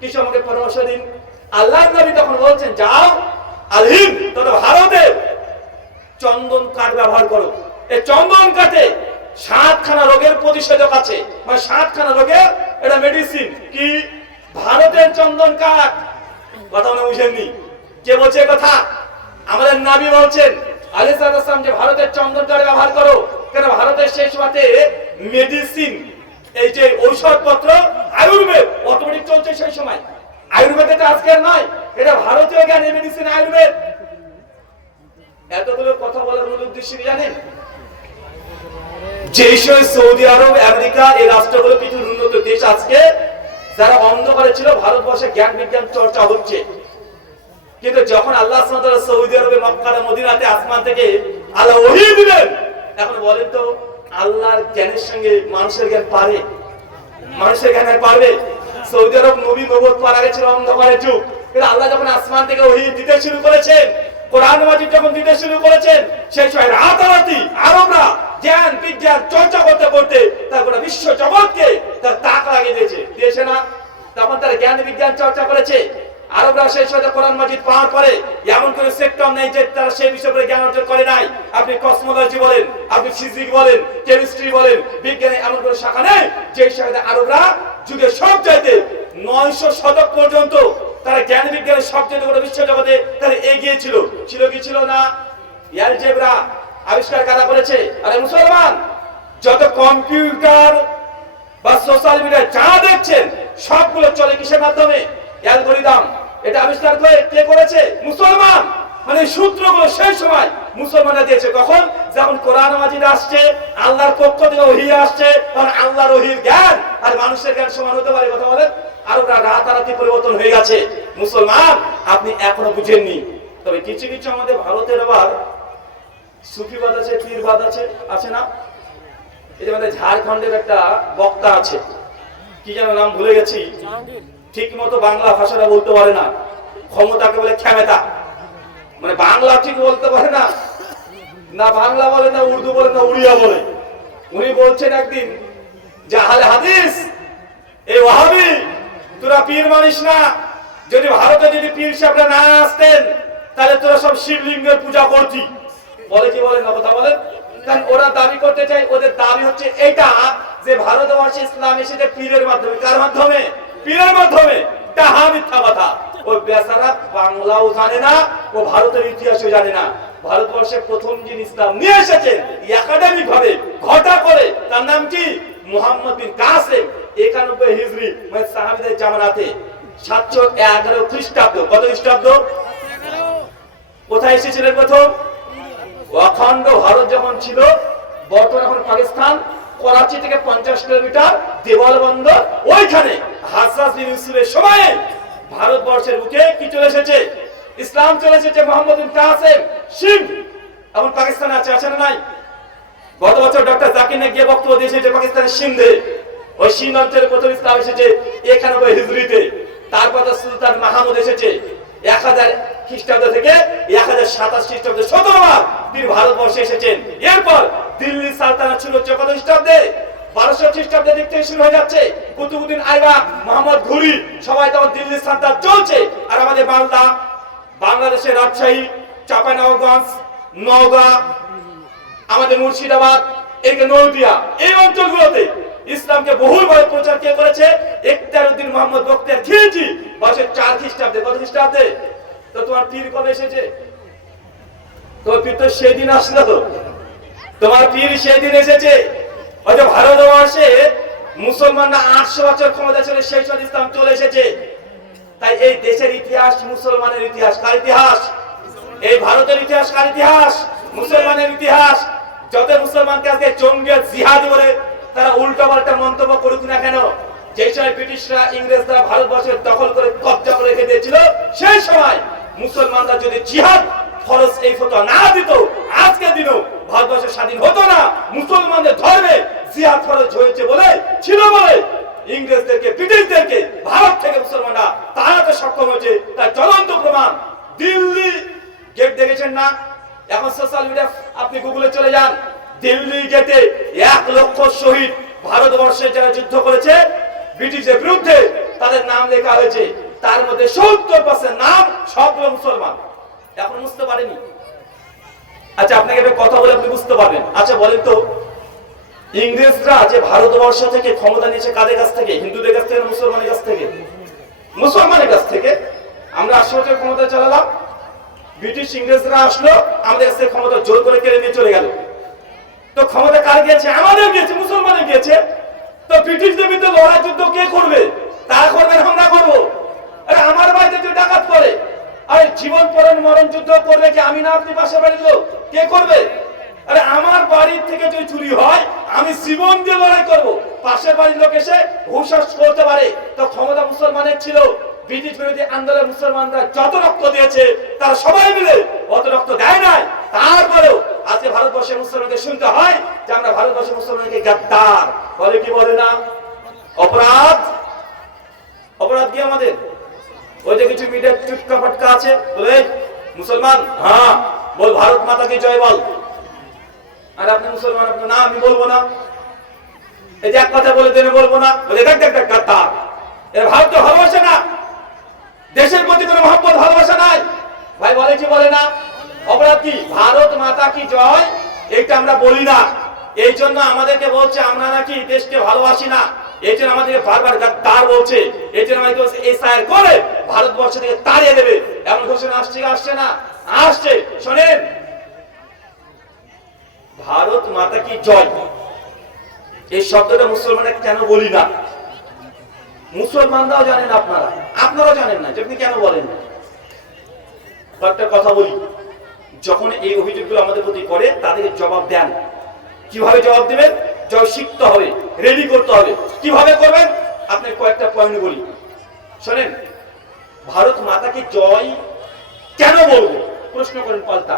কিছু আমাকে পরামর্শ দিন। আল্লাহর নবী তখন বলছেন, যাও আলহিম তোমরা ভারতে চন্দন কাঠ ব্যবহার করো। এই চন্দন কাঠে 7খানা রোগের প্রতিষেধক আছে, মানে 7খানা রোগের এটা মেডিসিন। কি ভারতের চন্দন কাঠ? কথা মনে বুঝেননি? কে বলছে কথা? আমাদের নবী বলছেন আলাইহিস সালাম যে ভারতের চন্দন কাঠ ব্যবহার করো। কেন? ভারতের সেই সময়তে মেডিসিন, এই যে ঔষধপত্র আয়ুর্বেদ অটোমেটিক চলছে সেই সময়। আয়ুর্বেদ এটা আজকের নয়, এটা ভারতীয় জ্ঞানের মেডিসিন আয়ুর্বেদ। এতগুলো কথা বলার মূল উদ্দেশ্য কি জানেন? যে সৌদি আরব, আমেরিকা এই রাষ্ট্রগুলো কিছু উন্নত দেশ আজকে যারা অন্ধকারে ছিল, ভারতবর্ষে জ্ঞান বিজ্ঞান চর্চা হচ্ছে। কিন্তু যখন আল্লাহ সুবহানাহু ওয়া তাআলা সৌদি আরবে মক্কা আর মদিনাতে আসমান থেকে আল্লাহ ওহী দিলেন, এখন বলেন তো আল্লাহর জ্ঞানের সঙ্গে মানুষের জ্ঞান পারে? মানুষের জ্ঞান পারবে? সৌদি আরব নবী নবুয়ত পাওয়ার আগে ছিল অন্ধকারের যুগ, কিন্তু আল্লাহ যখন আসমান থেকে ওহী দিতে শুরু করেছেন, কোরআন মাজিদ যখন দিতে শুরু করেছেন, সেই সময় রাতারাতি আরবরা জ্ঞান বিজ্ঞান চর্চা করতে করতে তারপরে বিশ্ব জগৎকে তার তাক লাগিয়ে দিয়েছে না? তখন তারা জ্ঞান বিজ্ঞান চর্চা করেছে। আরবরা সেই সময় কোরআন মাজিদ পাওয়ার পরে এমন কোন সেক্টর নেই যে তারা সেই বিষয়ে জ্ঞান অর্জন করে নাই। আপনি কসমোলজি বলেন, আপনি ফিজিক্স বলেন, কেমিস্ট্রি বলেন, বিজ্ঞানে এমন কোন শাখা নেই যে শাখাতে আরবরা যুগের সব চাইতে 900 শতক পর্যন্ত তারা জ্ঞান বিজ্ঞানের সবচেয়ে বড় বিশ্ব জগতে তারা এগিয়ে ছিল। ছিল কি ছিল না? অ্যালজেব্রা আবিষ্কার করা করেছে। আরে মুসলমান, যত কম্পিউটার বা সোশ্যাল মিডিয়া যা দেখছেন সবগুলো চলে কিসের মাধ্যমে? অ্যালগরিদম। এটা আবিষ্কার করে কে করেছে? মুসলমান। মানে সূত্রগুলো সেই সময় মুসলমানরা দিয়েছে। কখন? যখন কোরআন মাজিদ আসছে, আল্লাহর পক্ষ থেকে ওহী আসছে, তখন আল্লাহর ওহীর জ্ঞান আর মানুষের জ্ঞান সমান হতে পারে? কথা বলেন। আরবরা রাতারাতি পরিবর্তন হয়ে গেছে। মুসলমান, আপনি এখনো বুঝেননি। তবে কিছু কিছু আমাদের ভারতের আবার সুফিবাদ আছে, পীরবাদ আছে, আছে না? এই যে আমাদের ঝাড়খণ্ডের একটা বক্তা আছে, কি যেন নাম ভুলে গেছি, ঠিক মতো বাংলা ভাষাটা বলতে পারে না, ক্ষমতাকে বলে ক্ষমতা, মানে বাংলা ঠিক বলতে পারে না, না বাংলা বলে না উর্দু বলে না উড়িয়া বলে। উনি বলছেন একদিন যে আহলে হাদিস, এই ওয়াহাবি তোরা পীর মানিস না, যদি ভারতে যদি পীর সাহেবরা না আসতেন তাহলে তোরা সব শিবলিঙ্গের পূজা করতি। বলে কি বলে না? কথা বলেন। কারণ ওরা দাবি করতে চায়, ওদের দাবি হচ্ছে এটা যে ভারতবর্ষে ইসলাম এসেছে পীরের মাধ্যমে। কার মাধ্যমে? পীরের মাধ্যমে। তাহা মিথ্যা কথা। ওই বেচারা বাংলাও জানে না, ও ভারতের ইতিহাসও জানে না। ভারতবর্ষে প্রথম যিনি ইসলাম নিয়ে এসেছেন একাডেমিক ভাবে ঘটা করে, তার নাম কি? মুহাম্মদ বিন কাসেম। 91 হিজরি, মানে সাহাবীদের জামানাতে 711 খ্রিস্টাব্দ। কত খ্রিস্টাব্দ? কোথায় এসেছিলেন প্রথম? অখণ্ড ভারত যখন ছিল, বর্তমান এখন পাকিস্তান, করাচি থেকে 50 কিলোমিটার দেওয়াল বন্দর, ওইখানে হাজ্জাজ বিন ইউসুফের সময়ে ভারতবর্ষের বুকে কি চলে এসেছে? ইসলাম চলে এসেছে। মুহাম্মদ বিন কাসেম সিং এখন পাকিস্তানে আছে, আছে না নাই? গত বছর ডক্টর জাকির নায়েক গিয়ে বক্তব্য দিয়েছে যে পাকিস্তানের সিন্ধে, ওই সিন্ধ অঞ্চলে প্রথম ইসলাম এসেছে 91 হিজরিতে। তারপর সুলতান মাহমুদ এসেছে 1000 খ্রিস্টাব্দ থেকে 1027 খ্রিস্টাব্দে 17 বার তিনি ভারতবর্ষে এসেছেন। এরপর দিল্লি সালতানাত ছিল 14 খ্রিস্টাব্দে, 1200 খ্রিস্টাব্দের দিক থেকে শুরু হয়ে যাচ্ছে। কুতুবউদ্দিন আইবক, মোহাম্মদ ঘুরি, সবাই তখন দিল্লি সালতানাত চলছে। আর আমাদের বাংলা, বাংলাদেশের রাজশাহী, চাঁপাইনবাবগঞ্জ, নওগাঁ, আমাদের মুর্শিদাবাদ, এই নদিয়া, এই অঞ্চলগুলোতে ইসলামকে বহুলভাবে প্রচার কে করেছে? ইখতিয়ারউদ্দিন মোহাম্মদ বখতিয়ার খিলজি 4 খ্রিস্টাব্দে। কত খ্রিস্টাব্দে? তো তোমার পীর কবে এসেছে? তোমার পীর তো সেদিন আসলো, তো তোমার পীর সেদিন এসেছে। ওই যে ভারতবর্ষে মুসলমানরা 800 বছর ক্ষমতা ছিল, সেই সময় ইসলাম চলে এসেছে। তাই এই দেশের ইতিহাস মুসলমানের ইতিহাস। কার ইতিহাস? এই ভারতের ইতিহাস কার ইতিহাস? মুসলমানের ইতিহাস। যত মুসলমানকে আজকে জঙ্গি জিহাদি বলে তারা উল্টোপাল্টা মন্তব্য করুক না কেন, যে সময় ব্রিটিশরা ইংরেজরা ভারতবর্ষের দখল করে কব্জা করে রেখে দিয়েছিল, সেই সময় মুসলমানরা যদি জিহাদ ফরজ এই ফতোয়া না দিত, আজকের দিনও ভারতবর্ষ স্বাধীন হতো না। মুসলমানদের ধর্মে জিহাদ ফরজ হয়েছে বলে, ছিল বলে ইংরেজদেরকে ব্রিটিশদেরকে ভারত থেকে মুসলমানরা তাড়াতে সক্ষম হয়েছে, তার জ্বলন্ত প্রমাণ দিল্লি গেট দেখেছেন না? এখন সোশ্যাল মিডিয়া আপনি গুগলে চলে যান, দিল্লি গেটে 1 লক্ষ শহীদ ভারতবর্ষে যারা যুদ্ধ করেছে ব্রিটিশের বিরুদ্ধে, তাদের নাম লেখা হয়েছে। তার মধ্যে 70% নাম সবগুলো মুসলমান। এখন বুঝতে পারেনি? আচ্ছা, আপনাকে একটা কথা বলে আপনি বুঝতে পারবেন। আচ্ছা বলেন তো, ইংরেজরা যে ভারতবর্ষ থেকে ক্ষমতা নিয়েছে কাদের কাছ থেকে? হিন্দুদের কাছ থেকে না মুসলমানের কাছ থেকে? মুসলমানের কাছ থেকে। আমরা 80 বছর ক্ষমতা চালালাম, ব্রিটিশ ইংরেজরা আসলো, আমাদের কাছে ক্ষমতা জোর করে কেড়ে নিয়ে চলে গেল। তো ক্ষমতা কার গিয়েছে? আমাদের গিয়েছে, মুসলমানের গিয়েছে। তো ব্রিটিশদের বিরুদ্ধে লড়াই যুদ্ধ কে করবে? তারা করবে, আমরা করবো। আরে আমার বাড়িতে যদি ডাকাত করে, আরে জীবন পরণ মরণ যুদ্ধ করবে কি আমি না আপনি? পাশের বাড়ির লোক কে করবে? আরে আমার বাড়ির থেকে যদি চুরি হয়, আমি জীবন দিয়ে লড়াই করবো। পাশের বাড়ির লোক এসে হুশাস করতে পারে। তো ক্ষমতা মুসলমানের ছিল। ব্রিটিশ বিরোধী আন্দোলনে মুসলমানরা যত রক্ত দিয়েছে, তারা সবাই মিলে অত রক্ত দেয় নাই। তারপরেও আজকে ভারতবর্ষের মুসলমানদের শুনতে হয় যে আমরা ভারতবর্ষের মুসলমানকে গাদ্দার বলে। কি বলে না? অপরাধ। অপরাধ কি আমাদের? ওই যে কিছু মিডিয়া চুটকা ফাটকা আছে, বলে মুসলমান, হ্যাঁ বল ভারত মাতা কি জয় বল। আর আপনি মুসলমান, আপনি না আমি বলবো না। এই যে এক কথা বলে দেন, বলবো না, বলে দেখ দেখ দেখ গাদ্দার। এরা ভারতকে ভালোবাসে না, দেশের প্রতি কোনো মহব্বত ভালোবাসা নাই। ভাই বলে কি বলে না? অপরাধ কি? ভারত মাতা কি জয়, এটা আমরা বলি না। এই জন্য আমাদেরকে বলছে আমরা নাকি দেশকে ভালোবাসি না। এই জন্য আমাদেরকে বারবার গাদ্দার বলছে। এই জন্য আমাদেরকে বলছে এসআইআর করে ভারতবর্ষ থেকে তাড়িয়ে দেবে। এমন ঘোষণা আসছে কি আসছে না? আসছে। শোনেন, ভারত মাতা কি জয় এই শব্দটা মুসলমানরা কেন বলি না? মুসলমানরাও জানেন, আপনারাও জানেন না যে আপনি কেন বলেন না। একটা কথা বলি, যখন এই অভিযোগগুলো আমাদের প্রতি করে, তাদেরকে জবাব দেন। কিভাবে জবাব দেবেন? জবাব শিখতে হবে, রেডি করতে হবে। কিভাবে করবেন? আপনার কয়েকটা পয়েন্ট বলি, শোনেন। ভারত মাতাকে জয় কেন বলবো প্রশ্ন করেন পাল্টা।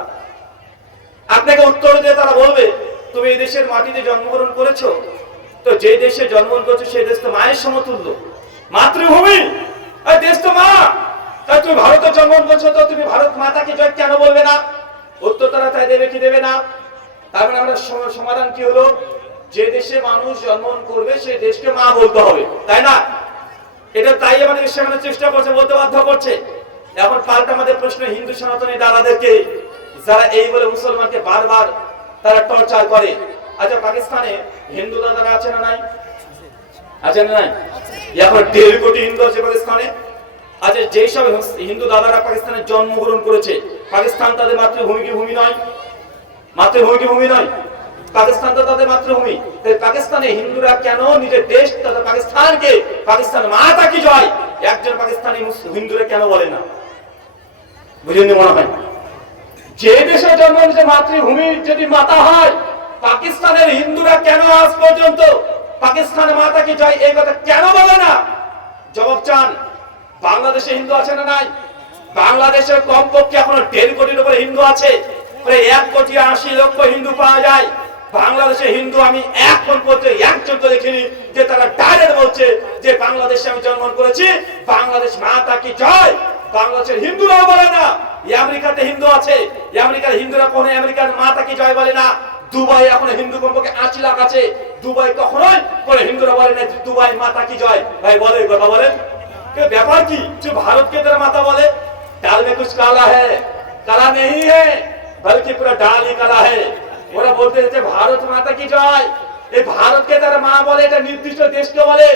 আপনাকে উত্তর দিয়ে তারা বলবে, তুমি এই দেশের মাটিতে জন্মগ্রহণ করেছো, তো যে দেশে জন্মগ্রহণ করেছো সেই দেশ তো মায়ের সমতুল্য, মাতৃভূমি। দেশ তো মা। তাই তুমি ভারতে জন্মগ্রহণ করছো, তো তুমি ভারত মাতাকে জয় কেন বলবে না? উত্তর তারা তাই দেবে কি দেবে না? তার মানে আমরা সমাধান কি হলো? যে দেশে মানুষ জন্মগ্রহণ করবে সেই দেশকে মা বলতে হবে, তাই না? এটা তাই আমাদের শেখানোর চেষ্টা করছে, বলতে বাধ্য করছে। এখন পাল্টা আমাদের প্রশ্ন, হিন্দু সনাতনী দাদাদেরকে, যারা এই বলে মুসলমানকে বারবার তারা টর্চার করে। আচ্ছা, পাকিস্তানে হিন্দু দাদারা আছে না নাই? আছে না নাই? এখন 1.5 কোটি হিন্দু আছে পাকিস্তানে। আচ্ছা, যেই সব হিন্দু দাদারা পাকিস্তানে জন্মগ্রহণ করেছে, পাকিস্তান তাদের মাতৃভূমি কি ভূমি নয়? মাতৃভূমি কি ভূমি নয়? পাকিস্তান তো তাদের মাতৃভূমি। তাই পাকিস্তানে হিন্দুরা কেন নিজের দেশ তথা পাকিস্তানকে পাকিস্তান মাতা কি জয় একজন পাকিস্তানি হিন্দুরা কেন বলে না? বুঝেননি মনে হয়? যে দেশে জন্ম নিয়েছে মাতৃভূমির যদি মাতা হয়, পাকিস্তানের হিন্দুরা কেন আজ পর্যন্ত পাকিস্তানের মাতা কি জয় এই কথা কেন বলে না? জবাব চান। বাংলাদেশে হিন্দু আছে না নাই? বাংলাদেশে কমপক্ষে এখনো 1.5 কোটির উপরে হিন্দু আছে। প্রায় 1,80,00,000 হিন্দু পাওয়া যায়। বাংলাদেশে হিন্দু আমি এখন পর্যন্ত একজন তো দেখিনি যে তারা ডাইরেক্ট বলছে যে বাংলাদেশে আমি জন্মগ্রহণ করেছি, বাংলাদেশ মাতা কি জয়। বাংলাদেশের হিন্দুরাও বলে না। আমেরিকাতে হিন্দু আছে, আমেরিকার হিন্দুরা কোনো আমেরিকার মাতা কি জয় বলে না। দুবাই এখন হিন্দু কমপক্ষে 80 লাখ আছে, দুবাই কখনোই কোনো হিন্দুরা বলে না দুবাই মাতা কি জয়। ভাই বলে কথা বলেন, ব্যাপার কি? যে ভারতকে তারা মাতা বলে, ডাল মে কুছ কালা হ্যায়, কালা নেই হ্যায় বলকি পুরো ডাল হি কালা হ্যায়। ওরা বলতে চাইছে ভারত মাতা কি জয়। এই ভারতকে তারা মা বলে, এটা নির্দিষ্ট দেশকে বলে,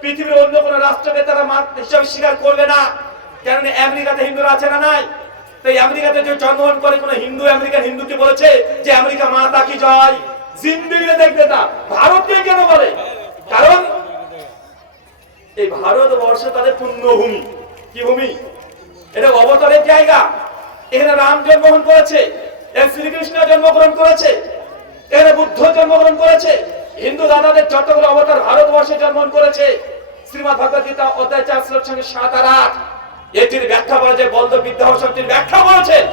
পৃথিবীর অন্য কোন রাষ্ট্রকে তারা মা হিসাবে স্বীকার করবে না। কারণ আমেরিকাতে হিন্দুরা আছে না নাই? তাই আমেরিকাতে যে জন্মগ্রহণ করে কোন হিন্দু আমেরিকান হিন্দুকে বলেছে যে আমেরিকা মাতা কি জয়? জিন্দেগিতে দেখবে না। ভারতকে কেন বলে? কারণ এই ভারতবর্ষ তাদের পুণ্যভূমি। কি ভূমি? এটা অবতারের জায়গা। এখানে রাম জন্মগ্রহণ করেছে, শ্রীকৃষ্ণ জন্মগ্রহণ করেছে। এখানে বুদ্ধ জন্মগ্রহণ করেছে, হিন্দু দাদাদের যতগুলো অবতার ভারতবর্ষে জন্মগ্রহণ করেছে। শ্রীমদ ভগবদ গীতা অধ্যায় 4 শ্লোক 7 আর 8 এটির ব্যাখ্যা বলা যায়, বলদেব বিদ্যাভূষণ ব্যাখ্যা বলেছেন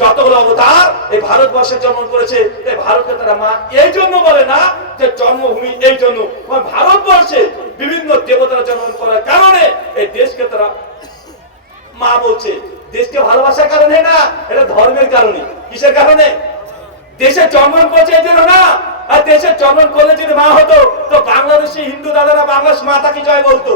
যতগুলো অবতার এই ভারতবর্ষে জন্ম করেছে, এই ভারতকে তারা মা এই জন্য বলে না যে জন্মভূমি এই জন্য, ভারতবর্ষে বিভিন্ন দেবতারা জন্ম করার কারণে এই দেশকে তারা মা বলছে। দেশকে ভালোবাসার কারণে না, এটা ধর্মের কারণে। কিসের কারণে? দেশে জন্মগ্রহণ করেছে এই জন্য না। আর দেশে জন্মগ্রহণ করলে যদি মা হতো তো বাংলাদেশি হিন্দু দাদারা বাংলাদেশ মাতা কি জয় বলতো।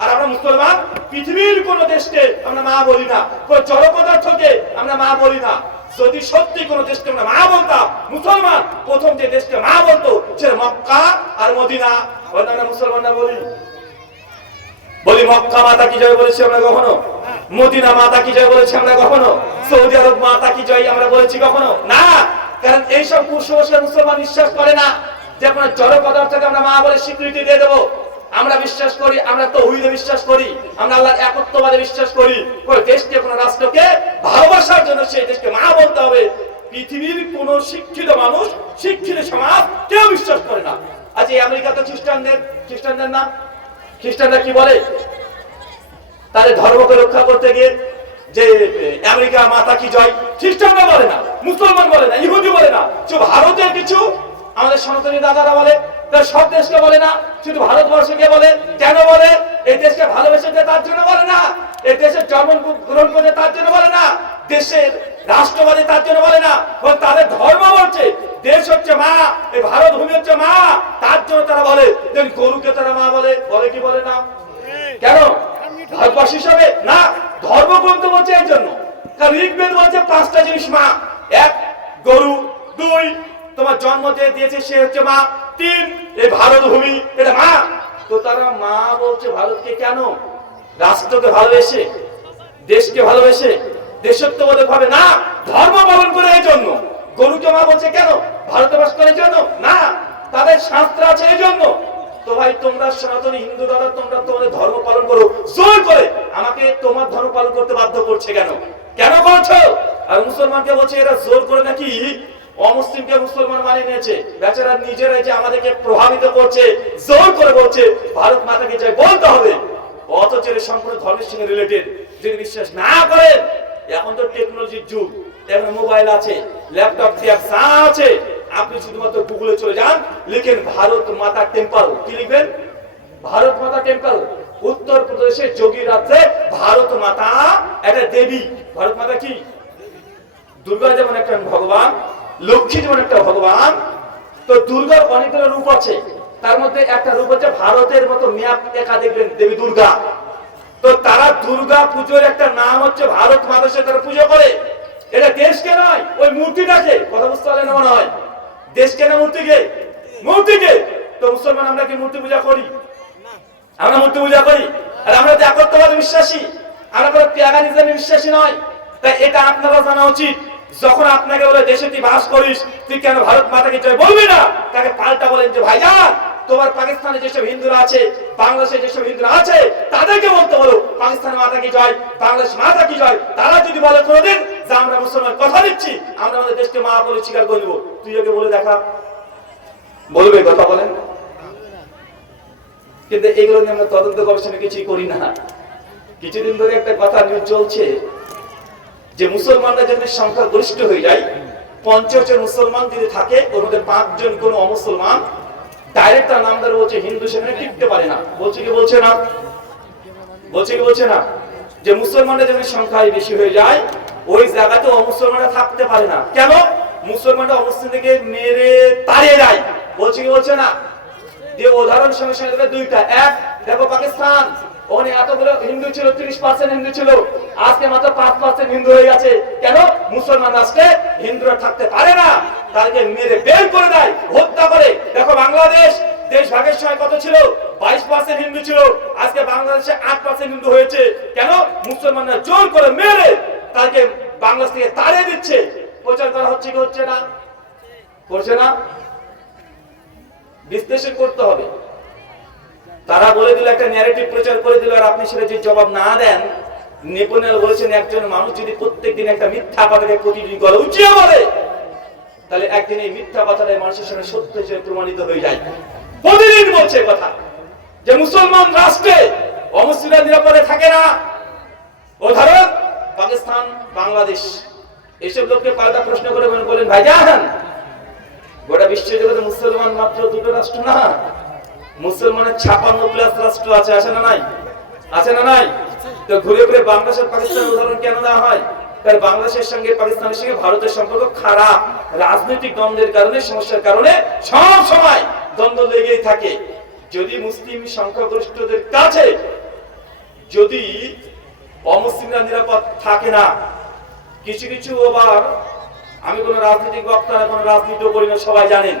আর আমরা মুসলমান পৃথিবীর কোন দেশকে আমরা মা বলি না, কোন জড় পদার্থকে আমরা মা বলি না। যদি সত্যি কোন দেশকে আমরা মা বলতাম, মুসলমান প্রথম যে দেশকে মা বলতো সেটা মক্কা আর মদিনা। আমরা মুসলমানরা বলি মক্কা মাতা কি জয় বলেছি আমরা কখনো? মদিনা মাতা কি জয় বলেছি আমরা কখনো? সৌদি আরব মাতা কি জয় আমরা বলেছি কখনো? না। কারণ এইসব কুসংস্কার মুসলমান বিশ্বাস করে না যে আপনার জড় পদার্থকে আমরা মা বলে স্বীকৃতি দিয়ে দেবো। আমরা বিশ্বাস করি, আমরা তাওহীদে বিশ্বাস করি, আমরা আল্লাহর একত্ববাদে বিশ্বাস করি। কোন দেশকে, কোন রাষ্ট্রকে ভালোবাসার জন্য সেই দেশকে মা বলতে হবে। পৃথিবীর কোন শিক্ষিত মানুষ, শিক্ষিত সমাজ কেউ বিশ্বাস করে না। আজ এই আমেরিকাতে খ্রিস্টানদের নাম, খ্রিস্টানরা কি বলে? তাদের ধর্মকে রক্ষা করতে গিয়ে যে আমেরিকা মাতা কি জয়, খ্রিস্টানরা বলে না, মুসলমান বলে না, ইহুদি বলে না। শুধু ভারতের কিছু আমাদের সনাতনী দাদারা বলে, সব দেশকে বলে না, শুধু ভারতবর্ষকে বলে। কেন বলে? এই দেশকে ভালোবেসেছে তার জন্য বলে না, এই দেশের জন্ম গ্রহণ করে তার জন্য বলে না, দেশের রাষ্ট্রবাদী তার জন্য বলে না। তাদের ধর্ম বলছে দেশ হচ্ছে মা, এই ভারত ভূমি হচ্ছে মা, তার জন্য তারা বলে। গরুকে তারা মা বলে, বলে কি বলে না? কেন? ভারতবাসী হিসাবে না, ধর্মগ্রন্থ বলছে এই জন্য। কারণ ঋগ্বেদ বলছে 5টা জিনিস মা। 1 গরু, 2 তোমার জন্ম দিয়েছে সে হচ্ছে মা, 3 এই ভারত ভূমি এটা মা। তো তারা মা বলছে ভারতকে কেন? রাষ্ট্রকে ভালোবেসে, দেশকে ভালোবেসে, দেশত্ববোধক ভাবে না, ধর্ম পালন করে এই জন্য। গরুকে মা বলছে কেন? ভারতে বাস করে এই জন্য না, তাদের শাস্ত্র আছে এই জন্য। তো ভাই তোমরা সনাতনী হিন্দু দাদা, তোমরা তোমাদের ধর্ম পালন করো, জোর করে আমাকে তোমার ধর্ম পালন করতে বাধ্য করছে কেন? কেন করছো? আর মুসলমানকে বলছে এরা জোর করে নাকি অমুসলিমকে মুসলমান মানিয়ে নিয়েছে। বেচারা নিজেরাই যে আমাদেরকে প্রভাবিত করছে, জোর করে বলছে ভারত মাতাকে জয় বলতে হবে। অথচ এর সম্পূর্ণ ধর্মের সঙ্গে রিলেটেড। যদি বিশ্বাস না করেন, এখন তো টেকনোলজির যুগ, এখন মোবাইল আছে, ল্যাপটপ আছে, আপনি শুধুমাত্র গুগলে চলে যান, লিখেন ভারত মাতা টেম্পল। কি লিখবেন? ভারত মাতা টেম্পল। উত্তর প্রদেশের যোগী রাজ্যে ভারত মাতা একটা দেবী। ভারত মাতা কি? দুর্গা যেমন একটা ভগবান, লক্ষ্মী যেমন একটা ভগবান, তো দুর্গার অনেকগুলো রূপ আছে। তার মধ্যে একটা রূপ হচ্ছে ভারতের মতো ম্যাপ একা দেখবেন দেবী দুর্গা। তো তারা দুর্গা পুজোর একটা নাম হচ্ছে ভারত মাতা, সে তারা পুজো করে। এটা দেশকে নয়, ওই মূর্তিটাকে। কথা বুঝতে পারলে না মনে হয়? দেশকে না মূর্তিকে? মূর্তিকে। তো মুসলমান আমরা কি মূর্তি পূজা করি? আমরা মূর্তি পূজা করি। আর আমরা তো একত্ববাদে বিশ্বাসী, আমরা কোনো প্যাগানিজমে বিশ্বাসী নয়। তাই এটা আপনারা জানা উচিত। যখন আপনাকে বলে দেশে তুই বাস করিস, তুই কেন ভারত মাতাকে জয় বলবি না? তাকে পাল্টা বলেন যে ভাইজান, তোমার পাকিস্তানে যেসব হিন্দুরা আছে, বাংলাদেশে যেসব হিন্দুরা আছে, তাদেরকে বলতে বলো পাকিস্তানের মাতা কি জয়, বাংলাদেশ মাতা কি জয়। তারা যদি বলে কোনোদিন যে আমরা মুসলমান কথা দিচ্ছি, আমরা আমাদের দেশকে মা বলে স্বীকার করব, তুই ওকে বলে দেখা, বলবে কথা বলেন? কিন্তু এগুলো নিয়ে আমরা তদন্ত গবেষণা কিছুই করি না। কিছুদিন ধরে একটা কথা নিউজ চলছে যে মুসলমানরা যদি সংখ্যা গরিষ্ঠ হয়ে যায়, 50 জন মুসলমান যদি থাকে, ওর মধ্যে 5 জন কোন অমুসলমান, ডাইরেক্ট তার নাম ধরে বলছে হিন্দু সেখানে টিকতে পারে না। বলছে কি বলছে না? বলছে কি বলছে না? যে মুসলমানরা যদি সংখ্যায় বেশি হয়ে যায়, ওই জায়গাতে অমুসলমানরা থাকতে পারে না। কেন? মুসলমানরা অমুসলিমদেরকে মেরে তাড়িয়ে যায়। বলছে কি বলছে না? যে উদাহরণ সঙ্গে সঙ্গে দুইটা। 1 দেখো পাকিস্তান, ওখানে এতগুলো হিন্দু ছিল, 30% হিন্দু ছিল, আজকে মাত্র 5% হিন্দু হয়ে গেছে। কেন? মুসলমান রাষ্ট্রে হিন্দুরা থাকতে পারে না, তাদেরকে মেরে বের করে দেয়, হত্যা করে। দেখো বাংলাদেশ দেশ ভাগের সময় কত ছিল? 22% হিন্দু ছিল, আজকে বাংলাদেশে 8% হিন্দু হয়েছে। কেন? মুসলমানরা জোর করে মেরে তাদেরকে বাংলাদেশ থেকে তাড়িয়ে দিচ্ছে। প্রচার করা হচ্ছে কি হচ্ছে না? করছে না? বিশ্লেষণ করতে হবে। তারা বলে দিল, একটা ন্যারেটিভ প্রচার করে দিল, আর আপনি সেটা যে জবাব না দেন। নেপোলিয়ন বলেছেন একজন মানুষ যদি প্রত্যেকদিন একটা মিথ্যা কথাকে প্রতিদিন করে উঁচিয়ে বলে, তাহলে একদিন এই মিথ্যা কথাটাই মানুষের সামনে সত্য হিসেবে প্রমাণিত হয়ে যায়। প্রতিদিন বলছে কথা যে মুসলমান রাষ্ট্রে অমুসলিমরা নিরাপদে থাকে না। উদাহরণ পাকিস্তান, বাংলাদেশ, এইসব লোককে পাল্টা প্রশ্ন করে বলেন ভাইজান, গোটা বিশ্ব জগতে মুসলমান মাত্র দুটো রাষ্ট্র না, মুসলমানের 56+ রাষ্ট্র আছে, আছে না নাই? আছে না নাই? তো ঘুরে ঘুরে বাংলাদেশের পাকিস্তানের উদাহরণ কেন দেওয়া হয়? কারণ বাংলাদেশের সঙ্গে পাকিস্তানের সঙ্গে ভারতের সম্পর্ক খারাপ, রাজনৈতিক দ্বন্দ্বের কারণে, সমস্যার কারণে সব সময় দ্বন্দ্ব লেগেই থাকে। যদি মুসলিম সংখ্যাগরিষ্ঠদের কাছে যদি অমুসলিমরা নিরাপদ থাকে না, কিছু কিছু আবার, আমি কোন রাজনৈতিক বক্তা না, কোন রাজনীতিও করি না, সবাই জানেন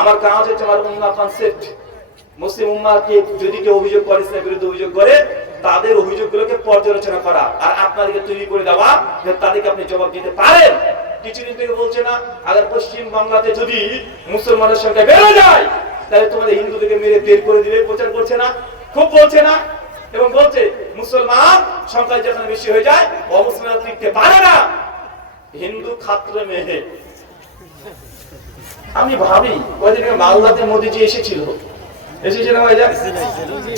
আমার কাজ হচ্ছে আমার উম্মাহ কনসেপ্ট। মুসলিম উম্মাহকে যদি কেউ অভিযোগ করে, ইসলামের বিরুদ্ধে অভিযোগ করে, তাদের অভিযোগগুলোকে পর্যালোচনা করা আর আপনাদেরকে তৈরি করে দেওয়া যে তাদেরকে আপনি জবাব দিতে পারেন। কিছুদিন থেকে বলছে না, আগে পশ্চিম বাংলাতে যদি মুসলমানের সংখ্যা বেড়ে যায় তাহলে তোমাদের হিন্দুদেরকে মেরে বের করে দিবে, প্রচার করছে না? খুব বলছে না? এবং বলছে মুসলমান সংখ্যা যেখানে বেশি হয়ে যায় অমুসলিমরা টিকতে পারে না, হিন্দু খাত্রে মেহে। আমি ভাবি ওইদিকে মালদাতে মোদিজি এসেছিল,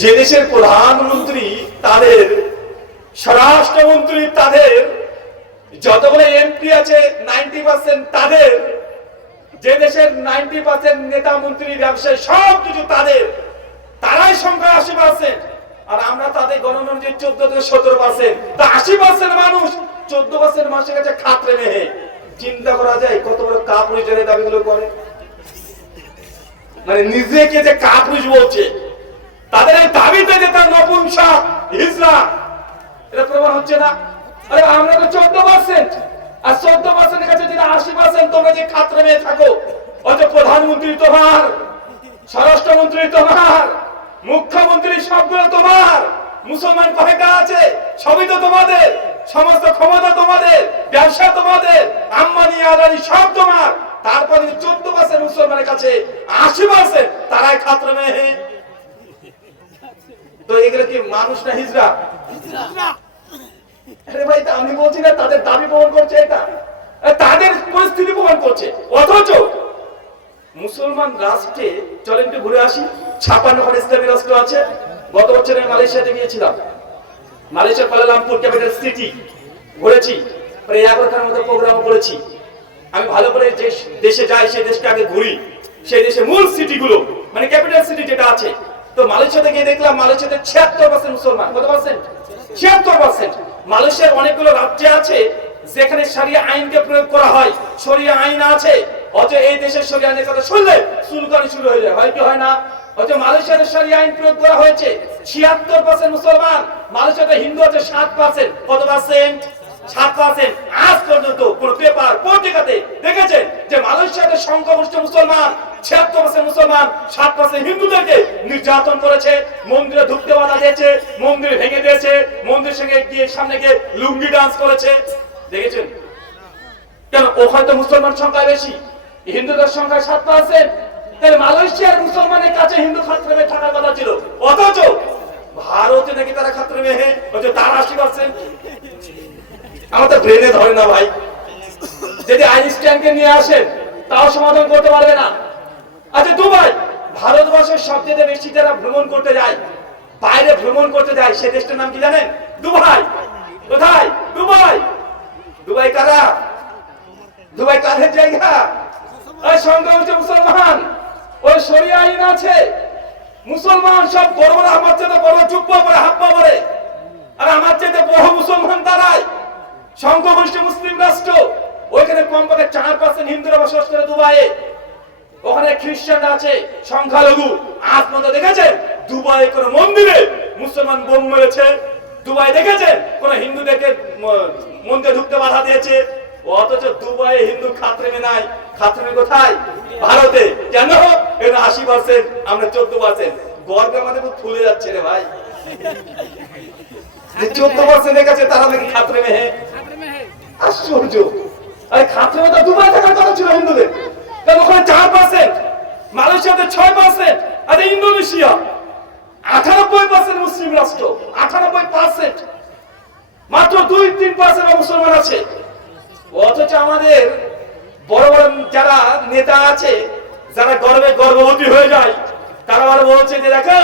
যে দেশের প্রধানমন্ত্রী, তাদের স্বরাষ্ট্রমন্ত্রী, তাদের যতগুলো এমপি আছে 90% তাদের, যে দেশের 90% নেতা মন্ত্রী ব্যবসায়ী সবকিছু তাদের, তারাই সংখ্যা 80%। আর আমরা তাদের গণনা যে 14 থেকে 17%, তা 80% মানুষ 14% মানুষের কাছে খাত্রে মেহে। চিন্তা করা যায় কত বড় কাপুরুষের দাবিগুলো করে, মানে নিজেকে যে কাপুরুষ বলছে, তাদের এই দাবিতে যে তার নপুংসক হিজড়া, এটা প্রমাণ হচ্ছে না? আরে আমরা তো 14%, আর 14% কাছে যদি 80% তোমরা যে খাত্রে মেয়ে থাকো, অত প্রধানমন্ত্রী তোমার, স্বরাষ্ট্রমন্ত্রী তোমার, মুখ্যমন্ত্রী সবগুলো তোমার, মুসলমান কয়টা আছে? সবই তো তোমাদের, সমস্ত ক্ষমতা তোমাদের, ব্যবসা তোমাদের, আম্বানি আদানি সব তোমার। তারপরে 14% মুসলমানের কাছে 80% তারাই খাত্র মেয়ে। তো এগুলো কি মানুষ না হিজড়া? আরে ভাই, আমি বলছি না তাদের দাবি প্রমাণ করছে, এটা তাদের পরিস্থিতি প্রমাণ করছে। অথচ মুসলমান রাষ্ট্রে, চলেন একটু ঘুরে আসি, 56 ইসলামী রাষ্ট্র আছে। গত বছর আমি মালয়েশিয়াতে গিয়েছিলাম, মালয়েশিয়ার কুয়ালালামপুর ক্যাপিটাল সিটি ঘুরেছি, প্রায় 11টার মতো প্রোগ্রাম করেছি। আমি ভালো করে যে দেশে যাই সেই দেশকে আগে ঘুরি, সেই দেশের মূল সিটিগুলো, মানে ক্যাপিটাল সিটি যেটা আছে। তো মালয়েশিয়াতে গিয়ে দেখলাম মালয়েশিয়াতে 76% মুসলমান। কত পার্সেন্ট? 76%। মালয়েশিয়ার অনেকগুলো রাজ্য আছে যেখানে শরিয়া আইনকে প্রয়োগ করা হয়, শরিয়া আইন আছে। অথচ এই দেশের শরিয়া আইনের কথা শুনলে চুলকানি শুরু হয়ে যায়, হয় কি হয় না? অথচ মালয়েশিয়াতে শরিয়া আইন প্রয়োগ করা হয়েছে। 76% মুসলমান। মালয়েশিয়াতে হিন্দু আছে 7%। কত পার্সেন্ট? 7%। আজ পর্যন্ত কোন পেপার পত্রিকাতে দেখেছেন যে মালয়েশিয়াতে সংখ্যাগরিষ্ঠ মুসলমান 76% মুসলমান 7% হিন্দুদেরকে নির্যাতন করেছে, মন্দিরে ঢুকতে বাধা দিয়েছে, মন্দির ভেঙে দিয়েছে, মন্দির সঙ্গে গিয়ে সামনে গিয়ে লুঙ্গি ডান্স করেছে? দেখেছেন? কেন? ওখানে তো মুসলমান সংখ্যা বেশি, হিন্দুদের সংখ্যা 7%। তাহলে মালয়েশিয়ার মুসলমানের কাছে হিন্দু খাত্রে মেয়ে থাকার কথা ছিল, অথচ ভারতে নাকি তারা খাত্রে মেয়ে, অথচ তার 80%। আমার তো ব্রেনে ধরে না ভাই। যদি আইনস্টাইনকে নিয়ে আসেন তাও সমাধান করতে পারবে না। আচ্ছা দুবাই, ভারতবর্ষের সবচেয়ে বেশি যারা ভ্রমণ করতে যায়, বাইরে ভ্রমণ করতে যায়, সে দেশটার নাম কি জানেন? দুবাই। কোথায়? দুবাই। দুবাই কারা? দুবাই কাদের জায়গা? ওই সংখ্যাগরিষ্ঠ মুসলমান, ওই শরিয়া আইন আছে, মুসলমান সব বড় বড়, আমার চেয়ে বড় জুব্বা পরে, হাব্বা পরে, আর আমার চেয়ে বহু মুসলমান দাঁড়ায়। সংখ্যাগরিষ্ঠ মুসলিম রাষ্ট্র, ওইখানে কমপক্ষে 4% হিন্দুরা বসবাস করে দুবাইয়ে। ওখানে খ্রিস্টান আছে সংখ্যালঘু। আজ পর্যন্ত দেখেছেন দুবাই কোন মন্দিরে মুসলমান বোম মেরেছে? দুবাই দেখেছেন কোন হিন্দুদেরকে মন্দিরে ঢুকতে বাধা দিয়েছে? অথচ দুবাই হিন্দু খাত্রেমে নাই। খাত্রেমে কোথায়? ভারতে। কেন? এর 80%, আমরা 14%। গর্বে আমাদের খুব ফুলে যাচ্ছে রে ভাই। 14% কাছে তারা নাকি খাত্রেমে। আশ্চর্য। আরে খাত্রেমে তো দুবাই থাকার কথা ছিল হিন্দুদের, কারণ ওখানে 4%, মালয়েশিয়াতে 6%, আর ইন্দোনেশিয়া 98% মুসলিম রাষ্ট্র, 98%, মাত্র 2-3% মুসলমান আছে। অথচ আমাদের বড় বড় যারা নেতা আছে, যারা গর্বে গর্ভবতী হয়ে যায়, তারা আবার বলছে যে দেখো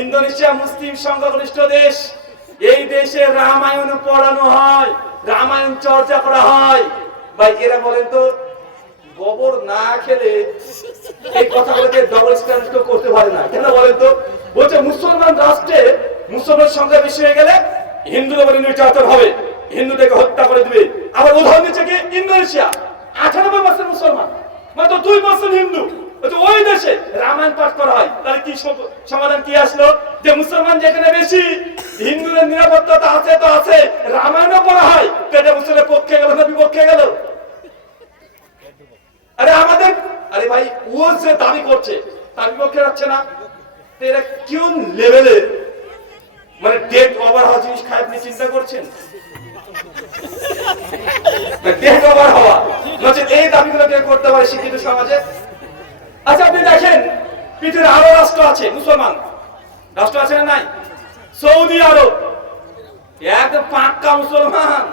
ইন্দোনেশিয়া মুসলিম সংখ্যাগরিষ্ঠ দেশ, এই দেশে রামায়ণ পড়ানো হয়, রামায়ণ চর্চা করা হয়। ভাই এরা বলেন তো গোবর না খেলে এই কথাগুলোকে ডবল স্ট্যান্ডার্ড করতে পারে না কেন বলেন তো? বলছে মুসলমান রাষ্ট্রে মুসলমান সংখ্যা বেশি হয়ে গেলে হিন্দুদের উপরে নির্যাতন হবে, হিন্দুদেরকে হত্যা করে দিবে। আবার উদাহরণ দিচ্ছে কি ইন্দোনেশিয়া, 98% মুসলমান, মাত্র 2% হিন্দু। ওই দেশে রামায়ণ পাঠ করা হয়, তাহলে কি সমাধান কি আসলো? যে মুসলমান যেখানে বেশি, হিন্দুদের নিরাপত্তা আছে তো আছে, রামায়ণও পড়া হয়, এটা মুসলিমের পক্ষে গেল না বিপক্ষে গেল? আরে আমাদের, আরে ভাই ও যে দাবি করছে তার বিপক্ষে যাচ্ছে না, এরা কোন লেভেলে মানে ডেট ওভার হওয়া জিনিস খায় আপনি চিন্তা করছেন? ডেট ওভার হওয়া নচেত এই দাবিগুলো কে করতে পারে শিক্ষিত সমাজে? আচ্ছা আপনি দেখেন পৃথিবীর আরো রাষ্ট্র আছে মুসলমান রাষ্ট্র আছে না নাই? সৌদি আরব একদম পাক্কা মুসলমান।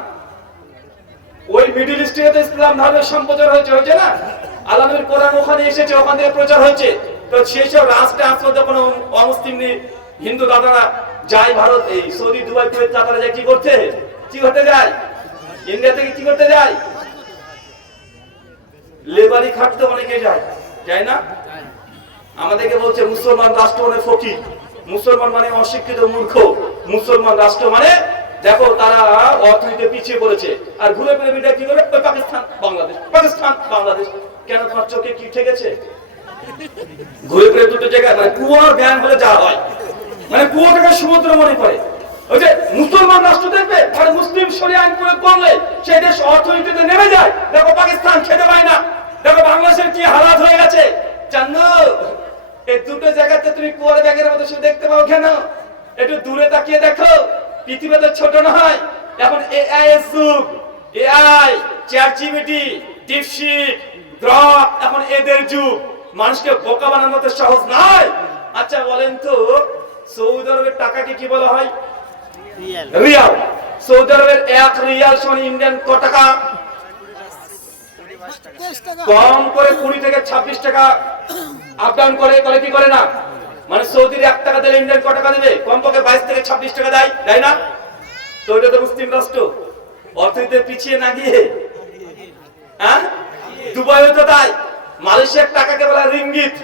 ওই মিডল ইস্টে তো ইসলাম ধর্মের সম্প্রচার হয়েছে না, আল্লাহ নবীর কোরআন ওখানে এসেছে, ওখান থেকে প্রচার হয়েছে। তো সেই সব রাষ্ট্রে আসলে যখন অমুসলিম হিন্দু দাদারা যায় ভারত, এই সৌদি দুবাই কুয়েত দাদারা যায় কি করতে, কি করতে যায়? ইন্ডিয়া থেকে কি করতে যায়? লেবারি খাটতে অনেকে যায়, যায় না? আমাদেরকে বলছে মুসলমান রাষ্ট্র মানে ফকির, মুসলমান মানে অশিক্ষিত মূর্খ, মুসলমান রাষ্ট্র মানে দেখো তারা অর্থনীতি পিছিয়ে পড়েছে। আর ঘুরে ফিরে মিডিয়া কি করে? পাকিস্তান বাংলাদেশ, পাকিস্তান বাংলাদেশ। কেন তোমার চোখে কি ঠেকেছে? ঘুরে ফিরে দুটো জায়গায় মানে কুয়ার জ্ঞান হলে যা হয়, মানে কুয়াটাকে সমুদ্র মনে করে। ওই যে মুসলমান রাষ্ট্র দেখবে আর মুসলিম শরিয়া আইন প্রয়োগ করলে সেই দেশ অর্থনীতিতে নেমে যায়। দেখো পাকিস্তান খেতে পায় না, দেখো বাংলাদেশের কি হালাত হয়ে গেছে জানো? এই দুটো জায়গাতে তুমি কুয়ার ব্যাগের মতো শুধু দেখতে পাও কেন? একটু দূরে তাকিয়ে দেখো, পৃথিবী তো ছোট নয়। এখন এআই এর যুগ, AI, chat GPT, DeepSeek, Grok, এখন এদের যুগ। মানুষকে বোকা বানানোর মতো সহজ নয়। আচ্ছা বলেন তো সৌদি আরবের টাকাকে কি বলা হয়? রিয়াল। সৌদি আরবের 1 রিয়াল সমান ইন্ডিয়ান কত টাকা? কম করে 20 থেকে 26 টাকা আপ ডাউন করে, করে কি করে না? মানে সৌদির 1 টাকা দিলে ইন্ডিয়ান কত টাকা দেবে? কমপক্ষে 22 থেকে 26 টাকা দেয়, তাই না? তো এটা তো মুসলিম রাষ্ট্র, অর্থনীতিতে পিছিয়ে না গিয়ে, হ্যাঁ? দুবাইও তো তাই। মালয়েশিয়ার টাকাকে বলা রিঙ্গিত,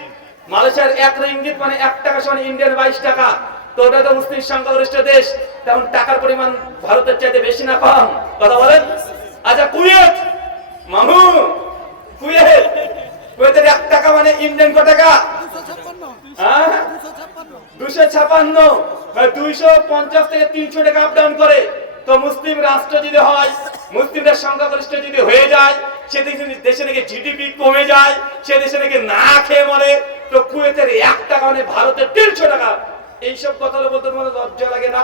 মালয়েশিয়ার 1 রিঙ্গিত মানে 1 টাকা সমান ইন্ডিয়ান 22 টাকা। তো ওটা তো মুসলিম সংখ্যাগরিষ্ঠ দেশ, তখন টাকার পরিমাণ ভারতের চাইতে বেশি না কম? কথা বলেন। আচ্ছা কুয়েত, মামু কুয়েত, কুয়েতের 1 টাকা মানে ইন্ডিয়ান কত টাকা? 256, 250 থেকে 300 টাকা আপ ডাউন করে। তো মুসলিম রাষ্ট্র যদি হয়, মুসলিমদের সংখ্যাগরিষ্ঠ যদি হয়ে যায়, সে দেশে নাকি জিডিপি কমে যায়, সে দেশে নাকি না খেয়ে মরে। তো কুয়েতের 1 টাকা মানে ভারতের 300 টাকা। এইসব কথা বলতে মনে লজ্জা লাগে না?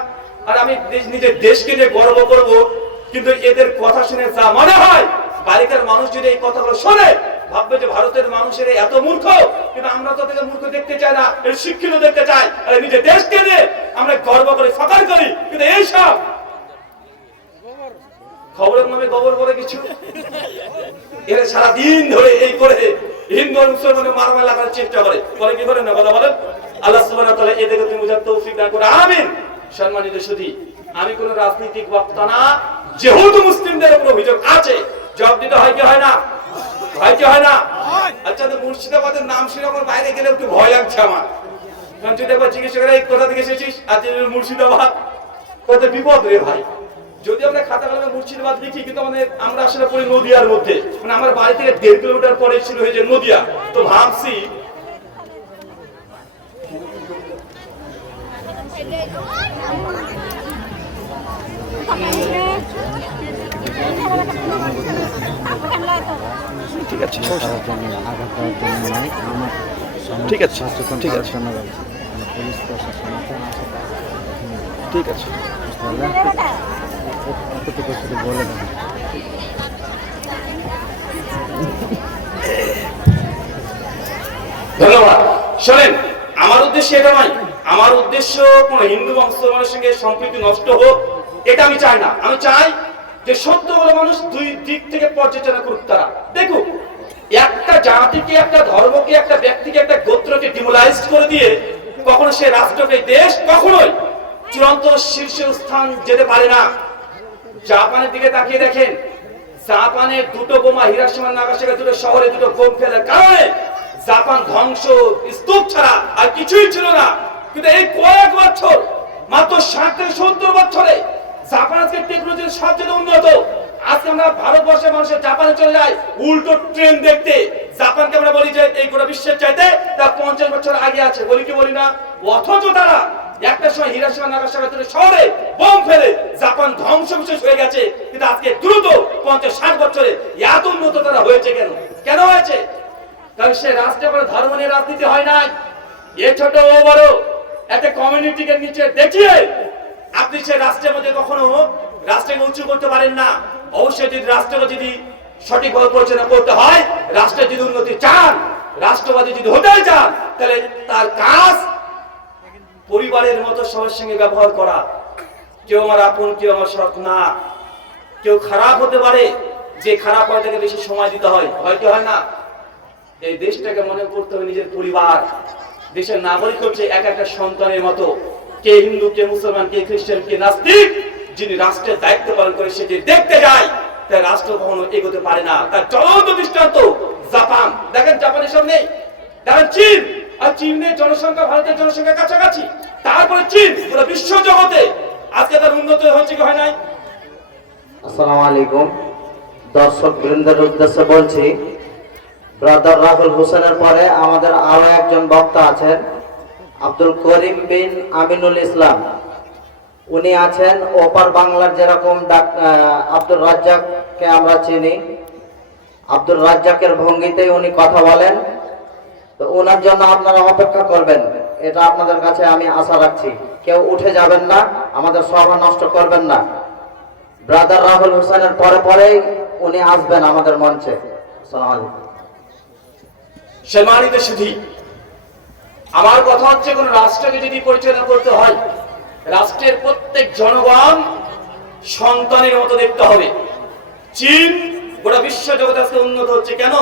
আর আমি নিজের দেশকে নিয়ে গর্ব করব, কিন্তু এদের কথা শুনে যা মনে হয় বালিকার মানুষ যদি এই কথাগুলো শোনে ভাববে যে ভারতের মানুষের এত মূর্খ। কিন্তু আমরা তো তাদেরকে মূর্খ দেখতে চাই না, এর শিক্ষিত দেখতে চাই। আর নিজের দেশকে নিয়ে আমরা গর্ব করি, ফখর করি। কিন্তু এইসব খবরের নামে গোবর বলে কিছু, এরা সারাদিন ধরে এই করে হিন্দু আর মুসলমানের মারামারি লাগানোর চেষ্টা করে। বলে কি করে না? কথা বলেন। আল্লাহ সুবহানাহু ওয়া তাআলা এদেরকে তুমি বুঝার তৌফিক দান করুন, আমিন। সম্মানিত সুধী, আমি কোন রাজনৈতিক বক্তা না। যেহেতু মুসলিমদের উপর অভিযোগ আছে, জবাব দিতে হয় কি হয় না? হয় কি হয় না? আচ্ছা তো মুর্শিদাবাদের নাম শুনে আমার বাইরে গেলে একটু ভয় লাগছে আমার। কারণ যদি একবার জিজ্ঞেস করে কোথা থেকে এসেছিস, আজ মুর্শিদাবাদ, কত বিপদ রে ভাই। যদি আমরা খাতা কলমে মুর্শিদাবাদ লিখি, কিন্তু আমরা আসলে পড়ি নদিয়ার মধ্যে, মানে আমার বাড়ি থেকে 1.5 কিলোমিটার পরে ছিল হয়ে যে নদিয়া। তো ভাবছি ঠিক আছে, ঠিক আছে, ঠিক আছে, ঠিক আছে, বলে ধন্যবাদ। শোনেন, আমার উদ্দেশ্য এটা নয়, আমার উদ্দেশ্য কোন হিন্দু বা মুসলমানের সঙ্গে সম্প্রীতি নষ্ট হোক, এটা আমি চাই না। আমি চাই যে সত্য বলে মানুষ দুই দিক থেকে পর্যালোচনা করুক, তারা দেখুক একটা জাতিকে, একটা ধর্মকে, একটা ব্যক্তিকে, একটা গোত্রকে ডিমোলাইজ করে দিয়ে কখনো সে রাষ্ট্রকে, দেশ কখনোই চূড়ান্ত শীর্ষে স্থান যেতে পারে না। জাপানের দিকে তাকিয়ে দেখেন, জাপানের দুটো বোমা, হিরোশিমা নাগাসাকি দুটো শহরে দুটো বোম ফেলার কারণে জাপান ধ্বংস, স্তূপ ছাড়া আর কিছুই ছিল না। কিন্তু এই কয়েক বছর, মাত্র 60 থেকে 70 বছরে জাপান আজকে টেকনোলজির সবচেয়ে উন্নত। আজকে আমরা ভারতবর্ষের মানুষের জাপানে চলে যাই উল্টো ট্রেন দেখতে। জাপানকে আমরা বলি যে এই গোটা বিশ্বের চাইতে তা 50 বছর আগে আছে, বলি কি বলি না? অথচ তারা একটা সময় হিরোশিমা নাগাসাকি দুটো শহরে বোম ফেলে জাপান ধ্বংস বিশেষ হয়ে গেছে। কিন্তু আজকে দ্রুত 50-60 বছরে এত উন্নত তারা হয়েছে। কেন হয়েছে? কারণ সে রাষ্ট্রে কোনো ধর্ম নিয়ে রাজনীতি হয় নাই। এ ছোট ও বড় একটা কমিউনিটিকে নিচে দেখিয়ে আপনি সে রাষ্ট্রের মধ্যে কখনো রাষ্ট্রকে উঁচু করতে পারেন না। অবশ্যই যদি রাষ্ট্রকে যদি সঠিকভাবে পরিচালনা করতে হয়, রাষ্ট্রের যদি উন্নতি চান, রাষ্ট্রবাদী যদি হতে চান, তাহলে তার কাজ পরিবারের মতো সবার সঙ্গে ব্যবহার করা। কেউ আমার আপন, কেউ আমার সৎ না। কেউ খারাপ হতে পারে, যে খারাপ হয় তাকে বেশি সময় দিতে হয়, হয়তো হয় না। এই দেশটাকে মনে করতে হবে নিজের পরিবার। দেশের নাগরিক হচ্ছে এক একটা সন্তানের মতো, কে হিন্দু, কে মুসলমান, কে খ্রিস্টান, কে নাস্তিক। যিনি রাষ্ট্রের দায়িত্ব পালন করে সে যে দেখতে যায়, তাই রাষ্ট্র কখনো এগোতে পারে না। তার জ্বলন্ত দৃষ্টান্ত জাপান। দেখেন জাপানের সামনে, দেখেন চীন, আর চীনের জনসংখ্যা ভারতের জনসংখ্যার কাছাকাছি। তারপরে চীন পুরো বিশ্ব জগতে আজকে তার উন্নত হচ্ছে কি হয় নাই? আসসালামু আলাইকুম। দর্শক বৃন্দের উদ্দেশ্যে বলছি, ব্রাদার রাহুল হোসেনের পরে আমাদের আরো একজন বক্তা আছেন, আব্দুল করিম বিন আমিনুল ইসলাম। উনি আছেন ওপার বাংলার, যেরকম আব্দুল রাজ্জাককে আমরা চিনি, আব্দুল রাজ্জাকের ভঙ্গিতেই উনি কথা বলেন। তো ওনার জন্য আপনারা অপেক্ষা করবেন, এটা আপনাদের কাছে আমি আশা রাখছি। কেউ উঠে যাবেন না, আমাদের সভা নষ্ট করবেন না। ব্রাদার রাহুল হোসেনের পরেই উনি আসবেন আমাদের মঞ্চে। আসসালামু আলাইকুম। সম্মানিত সুধী, আমার কথা হচ্ছে, কোন রাষ্ট্রকে যদি পরিচালনা করতে হয়, রাষ্ট্রের প্রত্যেক জনগণ সন্তানের মতো দেখতে হবে। চীন গোটা বিশ্ব জগতে আজকে উন্নত হচ্ছে কেন?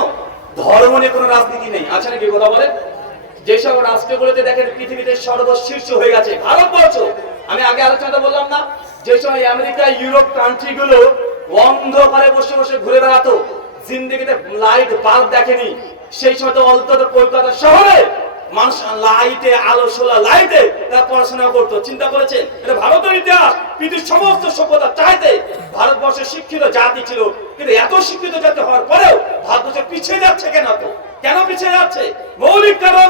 ধর্ম নিয়ে কোনো রাজনীতি নেই। আছে নাকি কথা বলেন? যেসব রাষ্ট্রগুলোতে দেখেন পৃথিবীতে সর্বশীর্ষ হয়ে গেছে ভারতবর্ষ। আমি আগে আলোচনাটা বললাম না, যে সময় আমেরিকা, ইউরোপ কান্ট্রিগুলো অন্ধকারে বসে বসে ঘুরে বেড়াতো, জিন্দেগিতে লাইট বাল্ব দেখেনি, সেই সময় তো অন্তত কলকাতা শহরে মানুষ লাইটে, আলো সোলা লাইটে তারা পড়াশোনা করতো। চিন্তা করেছেন? এটা ভারতের ইতিহাস। পৃথিবীর সমস্ত সভ্যতা চাইতে ভারতবর্ষের শিক্ষিত জাতি ছিল, কিন্তু এত শিক্ষিত জাতি হওয়ার পরেও ভারতবর্ষ পিছিয়ে যাচ্ছে কেন? তো কেন পিছিয়ে যাচ্ছে? মৌলিক কারণ,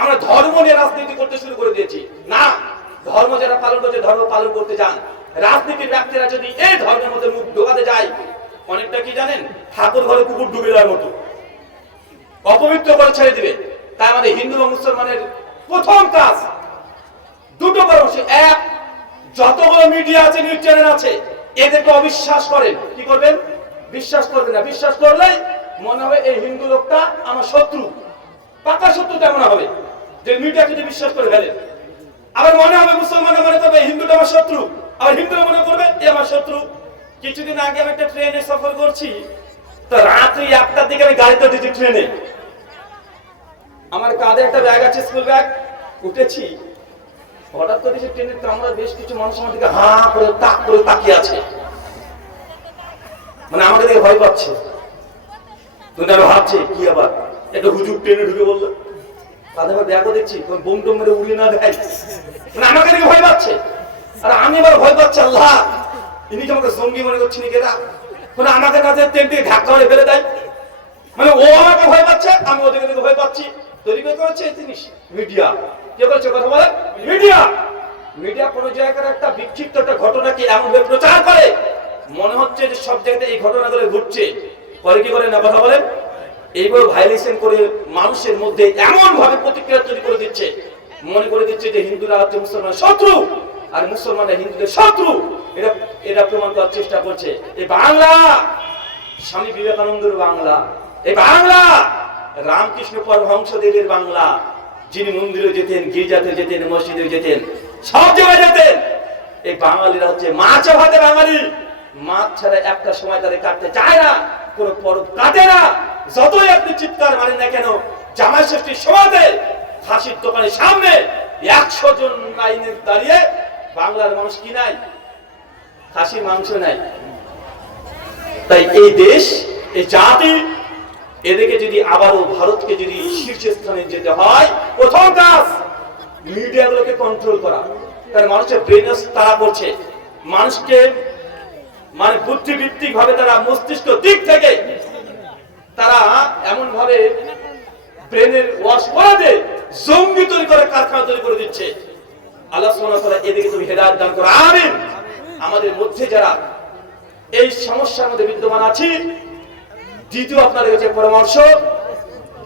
আমরা ধর্ম নিয়ে রাজনীতি করতে শুরু করে দিয়েছি। না, ধর্ম যারা পালন করছে ধর্ম পালন করতে যান। রাজনীতির ব্যক্তিরা যদি এই ধর্মের মধ্যে মুখ ঢোকাতে যায়, অনেকটা কি জানেন, ঠাকুর ঘরে কুকুর ডুবে দেওয়ার মতো, অপবিত্র করে ছেড়ে দিবে। তাই আমাদের হিন্দু এবং মুসলমানের প্রথম কাজ দুটো পরামর্শ। এক, যতগুলো মিডিয়া আছে, নিউজ চ্যানেল আছে, এদেরকে অবিশ্বাস করেন। কি করবেন? বিশ্বাস করবেন না। বিশ্বাস করলেই মনে হবে এই হিন্দু লোকটা আমার শত্রু, পাকা শত্রু তেমন হবে যে মিডিয়াকে যদি বিশ্বাস করে ফেলেন। আবার মনে হবে মুসলমানরা মনে করবে হিন্দুটা আমার শত্রু, আবার হিন্দুরা মনে করবে এ আমার শত্রু। কিছুদিন আগে আমি একটা ট্রেনে সফর করছি, তো রাত্রি 1টার দিকে আমি গাড়িতে উঠেছি ট্রেনে। আমার কাঁধে একটা ব্যাগ আছে, স্কুল ব্যাগ। উঠেছি, হঠাৎ করে দেখি ট্রেনের কামরা বেশ কিছু মানুষ আমার দিকে হাঁ করে তাক করে তাকিয়ে আছে, মানে আমাকে দেখে ভয় পাচ্ছে। তুমি আরো ভাবছে কি আবার একটা হুজুর ট্রেনে ঢুকে বললো, তাদের আবার ব্যাগও দেখছি বোম টোম মেরে উড়িয়ে না দেয়, মানে আমাকে দেখে ভয় পাচ্ছে। আর আমি এবার ভয় পাচ্ছি, আল্লাহ ইনি কি আমাকে জঙ্গি মনে করছি নাকি এরা, মানে আমাকে তাদের ট্রেন থেকে ধাক্কা মেরে ফেলে দেয়। মানে ও আমাকে ভয় পাচ্ছে, আমি ওদেরকে দেখে ভয় পাচ্ছি। তৈরি করে করেছে এই জিনিস মিডিয়া। কে বলছে কথা বলে? মিডিয়া। মিডিয়া কোন জায়গার একটা বিক্ষিপ্ত একটা ঘটনাকে এমন ভাবে প্রচার করে, মনে হচ্ছে যে সব জায়গাতে এই ঘটনাগুলো ঘটছে। পরে কি করে না কথা বলেন, এইগুলো ভাইলেশন করে মানুষের মধ্যে এমন ভাবে প্রতিক্রিয়া তৈরি করে দিচ্ছে, মনে করে দিচ্ছে যে হিন্দুরা হচ্ছে মুসলমান শত্রু আর মুসলমানরা হিন্দুদের শত্রু। এটা প্রমাণ করার চেষ্টা করছে। এই বাংলা স্বামী বিবেকানন্দের বাংলা, এই বাংলা রামকৃষ্ণ পরমহংসদেবের বাংলা, যিনি মন্দিরে যেতেন, গির্জাতে যেতেন, মসজিদে যেতেন, সব জায়গায় যেতেন। এই বাঙালিরা হচ্ছে মাছ ভাতে বাঙালি। মাছ ছাড়া একটা সময় তাদের কাটতে চায় না, কোনো পরব কাটে না। যতই আপনি চিৎকার মারেন না কেন, জামাই ষষ্ঠীর সমাজে ফাঁসির দোকানের সামনে 100 জন লাইনে দাঁড়িয়ে বাংলার মানুষ কি নাই? খাসির মাংস নাই। তাই এই দেশ, এই জাতি, এদিকে যদি আবারও ভারতকে যদি শীর্ষস্থানে যেতে হয়, প্রথম কাজ মিডিয়াগুলোকে কন্ট্রোল করা। তার মানুষের ব্রেন তারা করছে, মানুষকে মানে বুদ্ধিভিত্তিক ভাবে তারা মস্তিষ্ক দিক থেকে তারা এমন ভাবে ব্রেনের ওয়াশ করে দেয়, জঙ্গি তৈরি করে কারখানা তৈরি করে দিচ্ছে। আল্লাহ সুবহানাহু ওয়া তাআলা এদিকে তুমি হেদায়েত দান করো, আমিন। আমাদের মধ্যে যারা এই সমস্যার মধ্যে বিদ্যমান আছি, দ্বিতীয় আপনাদের কাছে পরামর্শ,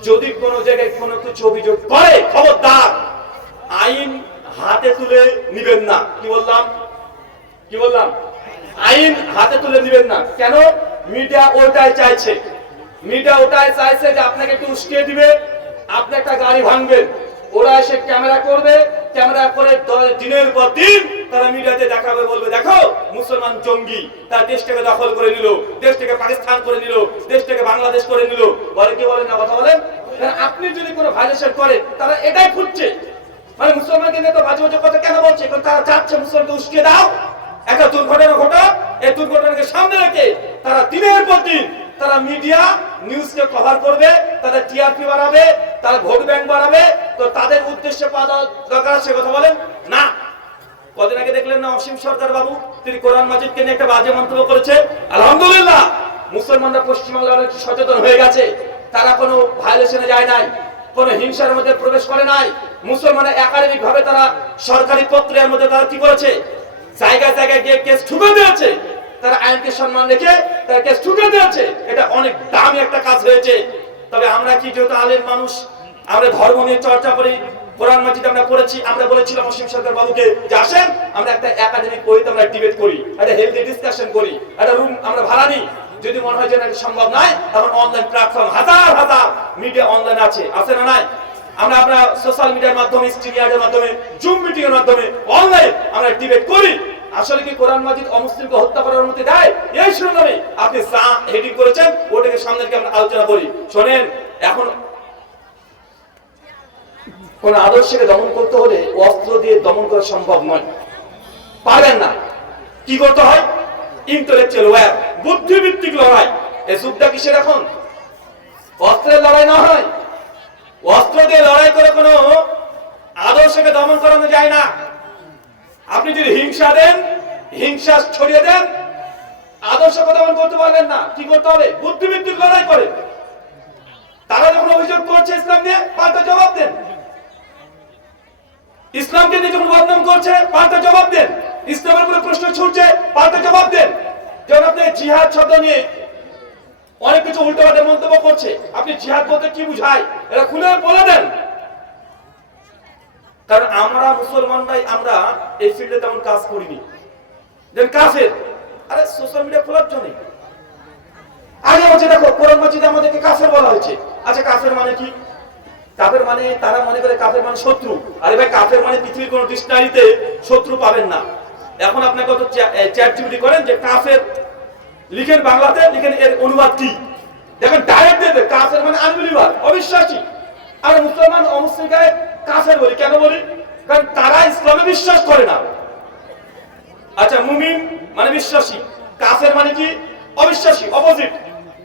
যদি কোনো জায়গায় কোনো কিছু অভিযোগ করে, খবরদার আইন হাতে তুলে নিবেন না। কি বললাম? আইন হাতে তুলে নিবেন না। কেন? মিডিয়া ওটাই চাইছে, যে আপনাকে একটু উস্কিয়ে দিবে, আপনি একটা গাড়ি ভাঙবেন, ওরা এসে ক্যামেরা করবে, ক্যামেরা করে দিনের পর দিন তারা মিডিয়াতে দেখাবে, বলবে দেখো মুসলমান জঙ্গি, তার দেশটাকে দখল করে নিল, দেশটাকে পাকিস্তান করে নিল, দেশটাকে বাংলাদেশ করে নিল। বলে কি বলেন না? কথা বলেন। আপনি যদি কোনো ভাইলেশন করেন, তারা এটাই খুঁজছে, মানে মুসলমানকে নিয়ে তো বাজে বাজে কথা কেন বলছে? কারণ তারা চাচ্ছে মুসলমানকে উস্কিয়ে দাও, একটা দুর্ঘটনা ঘটা, এই দুর্ঘটনাকে সামনে রেখে তারা দিনের পর দিন তারা মিডিয়া নিউজকে কভার করবে, তাদের টিআরপি বাড়াবে, তারা ভোট ব্যাংক বাড়াবে। তো তাদের উদ্দেশ্যে পাওয়া দরকার সে কথা বলেন না। কদিন আগে দেখলেন না অসীম সরকার বাবু, তিনি কোরআন মাজিদকে নিয়ে একটা বাজে মন্তব্য করেছে। আলহামদুলিল্লাহ, মুসলমানরা পশ্চিমবাংলার অনেক সচেতন হয়ে গেছে, তারা কোনো ভায়োলেশনে যায় নাই, কোনো হিংসার মধ্যে প্রবেশ করে নাই। মুসলমানরা একাডেমিক ভাবে তারা সরকারি প্রক্রিয়ার মধ্যে তারা কি করেছে? জায়গায় জায়গায় গিয়ে কেস ঠুকে দিয়েছে, তারা আইনকে সম্মান রেখে তারা কেস ঠুকে দিয়েছে। এটা অনেক দামি একটা কাজ হয়েছে। তবে আমরা কি, যেহেতু আলেম মানুষ, আমরা ধর্ম নিয়ে চর্চা করি, কোরআন মাজিদ আমরা পড়েছি, আমরা বলেছিলাম অসীম সরকার বাবুকে যে আসেন আমরা একটা একাডেমিক বইতে আমরা ডিবেট করি, একটা হেলদি ডিসকাশন করি, একটা রুম আমরা ভাড়া নিই। যদি মনে হয় যে এটা সম্ভব নয়, তখন অনলাইন প্ল্যাটফর্ম হাজার হাজার মিডিয়া অনলাইন আছে না নাই? আমরা সোশ্যাল মিডিয়ার মাধ্যমে, স্ট্রিমিয়ারের মাধ্যমে, জুম মিটিং এর মাধ্যমে অনলাইন আমরা ডিবেট করি। আসলে কি কোরআন মাজিদ অমুসলিমকে হত্যা করার অনুমতি দেয়? এই শিরোনামে আপনি যা হেডিং করেছেন ওটাকে সামনে রেখে আমরা আলোচনা করি। শোনেন, এখন কোন আদর্শকে দমন করতে হলে অস্ত্র দিয়ে দমন করা সম্ভব নয়, পারবেন না। কি করতে হয়? ইন্টেলেকচুয়াল ওয়্যার, বুদ্ধিভিত্তিক লড়াই। এই যুগটা কিসের? এখন অস্ত্রের লড়াই না হয়, অস্ত্র দিয়ে লড়াই করে কোনো আদর্শকে দমন করানো যায় না। আপনি যদি হিংসা দেন, হিংসা ছড়িয়ে দেন, আদর্শকে দমন করতে পারবেন না। কি করতে হবে? বুদ্ধিভিত্তিক লড়াই করে। তারা যখন অভিযোগ করছে ইসলাম নিয়ে, পাল্টা জবাব দেন। ইসলামকে নিয়ে যখন বদনাম করছে, পাল্টা জবাব দেন। ইসলামের উপরে প্রশ্ন ছুটছে, পাল্টা জবাব দেন। যেমন আপনি জিহাদ শব্দ নিয়ে অনেক কিছু উল্টোপাল্টা মন্তব্য করছে, আপনি জিহাদ বলতে কি বুঝায় এটা খুলে বলে দেন। কারণ আমরা মুসলমানরাই আমরা এই ফিল্ডে তেমন কাজ করিনি। যেন কাফের, আরে সোশ্যাল মিডিয়া খোলার জন্য আগে হচ্ছে দেখো কোরআন মাজিদে আমাদেরকে কাফের বলা হয়েছে। আচ্ছা, কাফের মানে কি? কাফের মানে তারা মনে করে কাফের মানে শত্রু। আরে ভাই, কাফের মানে পৃথিবীর কোন ডিকশনারিতে শত্রু পাবেন না। এখন আপনাকে কত চ্যাট জিপিটি করেন যে কাফের লিখেন বাংলাতে, লিখেন এর অনুবাদ কি, দেখেন ডাইরেক্ট দেবে কাফের মানে আনবিলিভার, অবিশ্বাসী। আর মুসলমান অমুসলিমকে কাফের বলি কেন বলি? কারণ তারা ইসলামে বিশ্বাস করে না। আচ্ছা, মুমিন মানে বিশ্বাসী, কাফের মানে কি? অবিশ্বাসী, অপোজিট।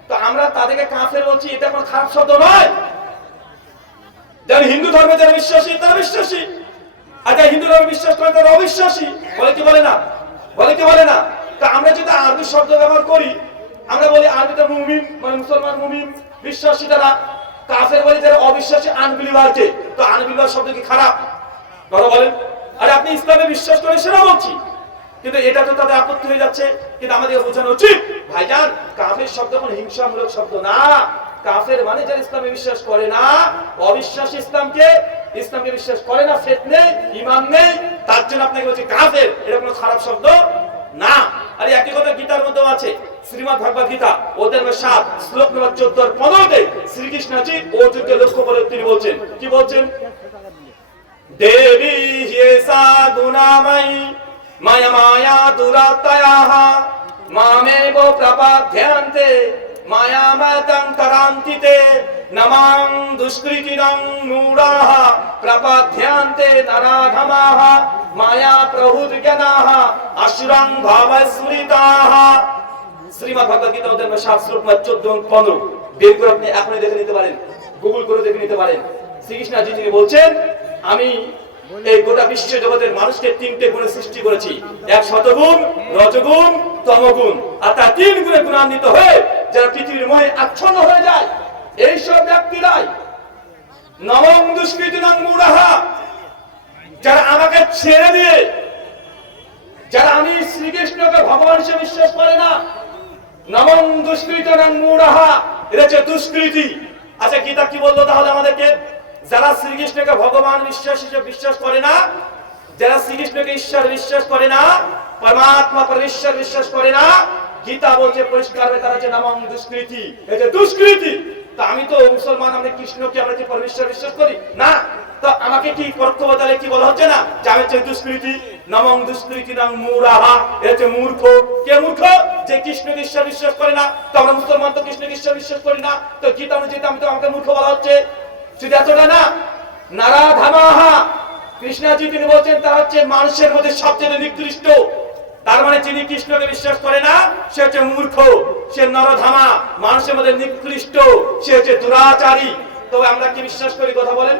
তো আমরা তাদেরকে কাফের বলছি, এটা কোনো খারাপ শব্দ নয়। যারা হিন্দু ধর্মে যারা বিশ্বাসী তারা বিশ্বাসী, আর যারা হিন্দু ধর্মে বিশ্বাস করে তারা অবিশ্বাসী। বলে কি বলে না? তা আমরা যদি আরবি শব্দ ব্যবহার করি, আমরা বলি আরবিতে মুমিন মানে মুসলমান, মুমিন বিশ্বাসী যারা, কাফের বলি যারা অবিশ্বাসী, আনবিলিভারকে। তো আনবিলিভার শব্দ কি খারাপ? কথা বলেন। আরে আপনি ইসলামে বিশ্বাস করেন সেটা বলছি, কিন্তু এটা তো তাদের আপত্তি হয়ে যাচ্ছে। কিন্তু আমাদের বোঝানো উচিত, ভাইজান কাফের শব্দ কোনো হিংসামূলক শব্দ না। কাফের মানে যারা ইসলামে বিশ্বাস করে না, অবিশ্বাসী, ইসলামকে বিশ্বাস করে না, ফেত নেই, ঈমান নেই, তার জন্য আপনাকে বলছি কাফের। এটা কোনো খারাপ শব্দ না। আর একই কথা গীতার মধ্যেও আছে, শ্রীমদ্ ভাগবত গীতা অধ্যায় নম্বর 7 শ্লোক নম্বর 14 আর 15-তে শ্রীকৃষ্ণজি অর্জুনকে লক্ষ্য করে তিনি বলছেন, কি বলছেন? দেবী হিয়েসা গুণাময়ী মায়া মায়া দুরাতয়াহ মামেব প্রপদ্যন্তে মায়ামতং তরান্তিতে নমাং দুষ্কৃতিনং মূঢ়াঃ প্রপদ্যন্তে নরাধমাঃ মায়া প্রহুতজ্ঞানাঃ অসুরং ভাবস্মৃতাঃ। শ্রীমদ্ ভগবদ গীতা অধ্যায় 7 শ্লোক 14 এবং 15 বের করে আপনি এখনই দেখে নিতে পারেন, গুগল করে দেখে নিতে পারেন। শ্রীকৃষ্ণ যিনি বলছেন, আমি এই গোটা বিশ্ব জগতের মানুষকে তিনটে গুণে সৃষ্টি করেছি, এক সতগুণ, রজগুণ, তমগুণ, আর তার তিন গুণে গুণান্বিত হয়ে যারা পৃথিবীর মোহে আচ্ছন্ন হয়ে যায়, এইসব ব্যক্তিরাই নবম দুষ্কৃতিনং মূঢ়াঃ, যারা আমাকে ছেড়ে দিয়ে, যারা আমি শ্রীকৃষ্ণকে ভগবান হিসেবে বিশ্বাস করে না, নবম দুষ্কৃতিনং মূঢ়াঃ, এটা হচ্ছে দুষ্কৃতি। আচ্ছা গীতা কি বললো তাহলে আমাদেরকে? যারা শ্রীকৃষ্ণকে ভগবান বিশ্বাস করে না, যারা শ্রীকৃষ্ণকে ঈশ্বর বিশ্বাস করে না, পরমাত্মা পরমেশ্বর বিশ্বাস করে না, গীতা বলছে পরিষ্কার হয়ে তারা হচ্ছে নবম দুষ্কৃতি, এটা দুষ্কৃতি। তা আমি তো মুসলমান, আমরা কৃষ্ণকে আমরা কি পরমেশ্বর বিশ্বাস করি না? তো আমাকে কি করতে হবে তাহলে? কি বলা হচ্ছে না যে আমি হচ্ছে দুষ্কৃতি? নবম দুষ্কৃতিনং মূঢ়াঃ, এটা হচ্ছে মূর্খ। কে মূর্খ? যে কৃষ্ণকে ঈশ্বর বিশ্বাস করে না। তো আমরা মুসলমান তো কৃষ্ণকে ঈশ্বর বিশ্বাস করি না, তো গীতা অনুযায়ী আমি তো আমাকে মূর্খ বলা হচ্ছে। শুধু এতটা না, নরাধমাঃ, কৃষ্ণজি তিনি বলছেন তারা হচ্ছে মানুষের মধ্যে সবচেয়ে নিকৃষ্ট। তার মানে যিনি কৃষ্ণকে বিশ্বাস করে না সে হচ্ছে মূর্খ, সে নরধামা, মানুষের মধ্যে নিকৃষ্ট, সে হচ্ছে দুরাচারী। তবে আমরা কি বিশ্বাস করি কথা বলেন?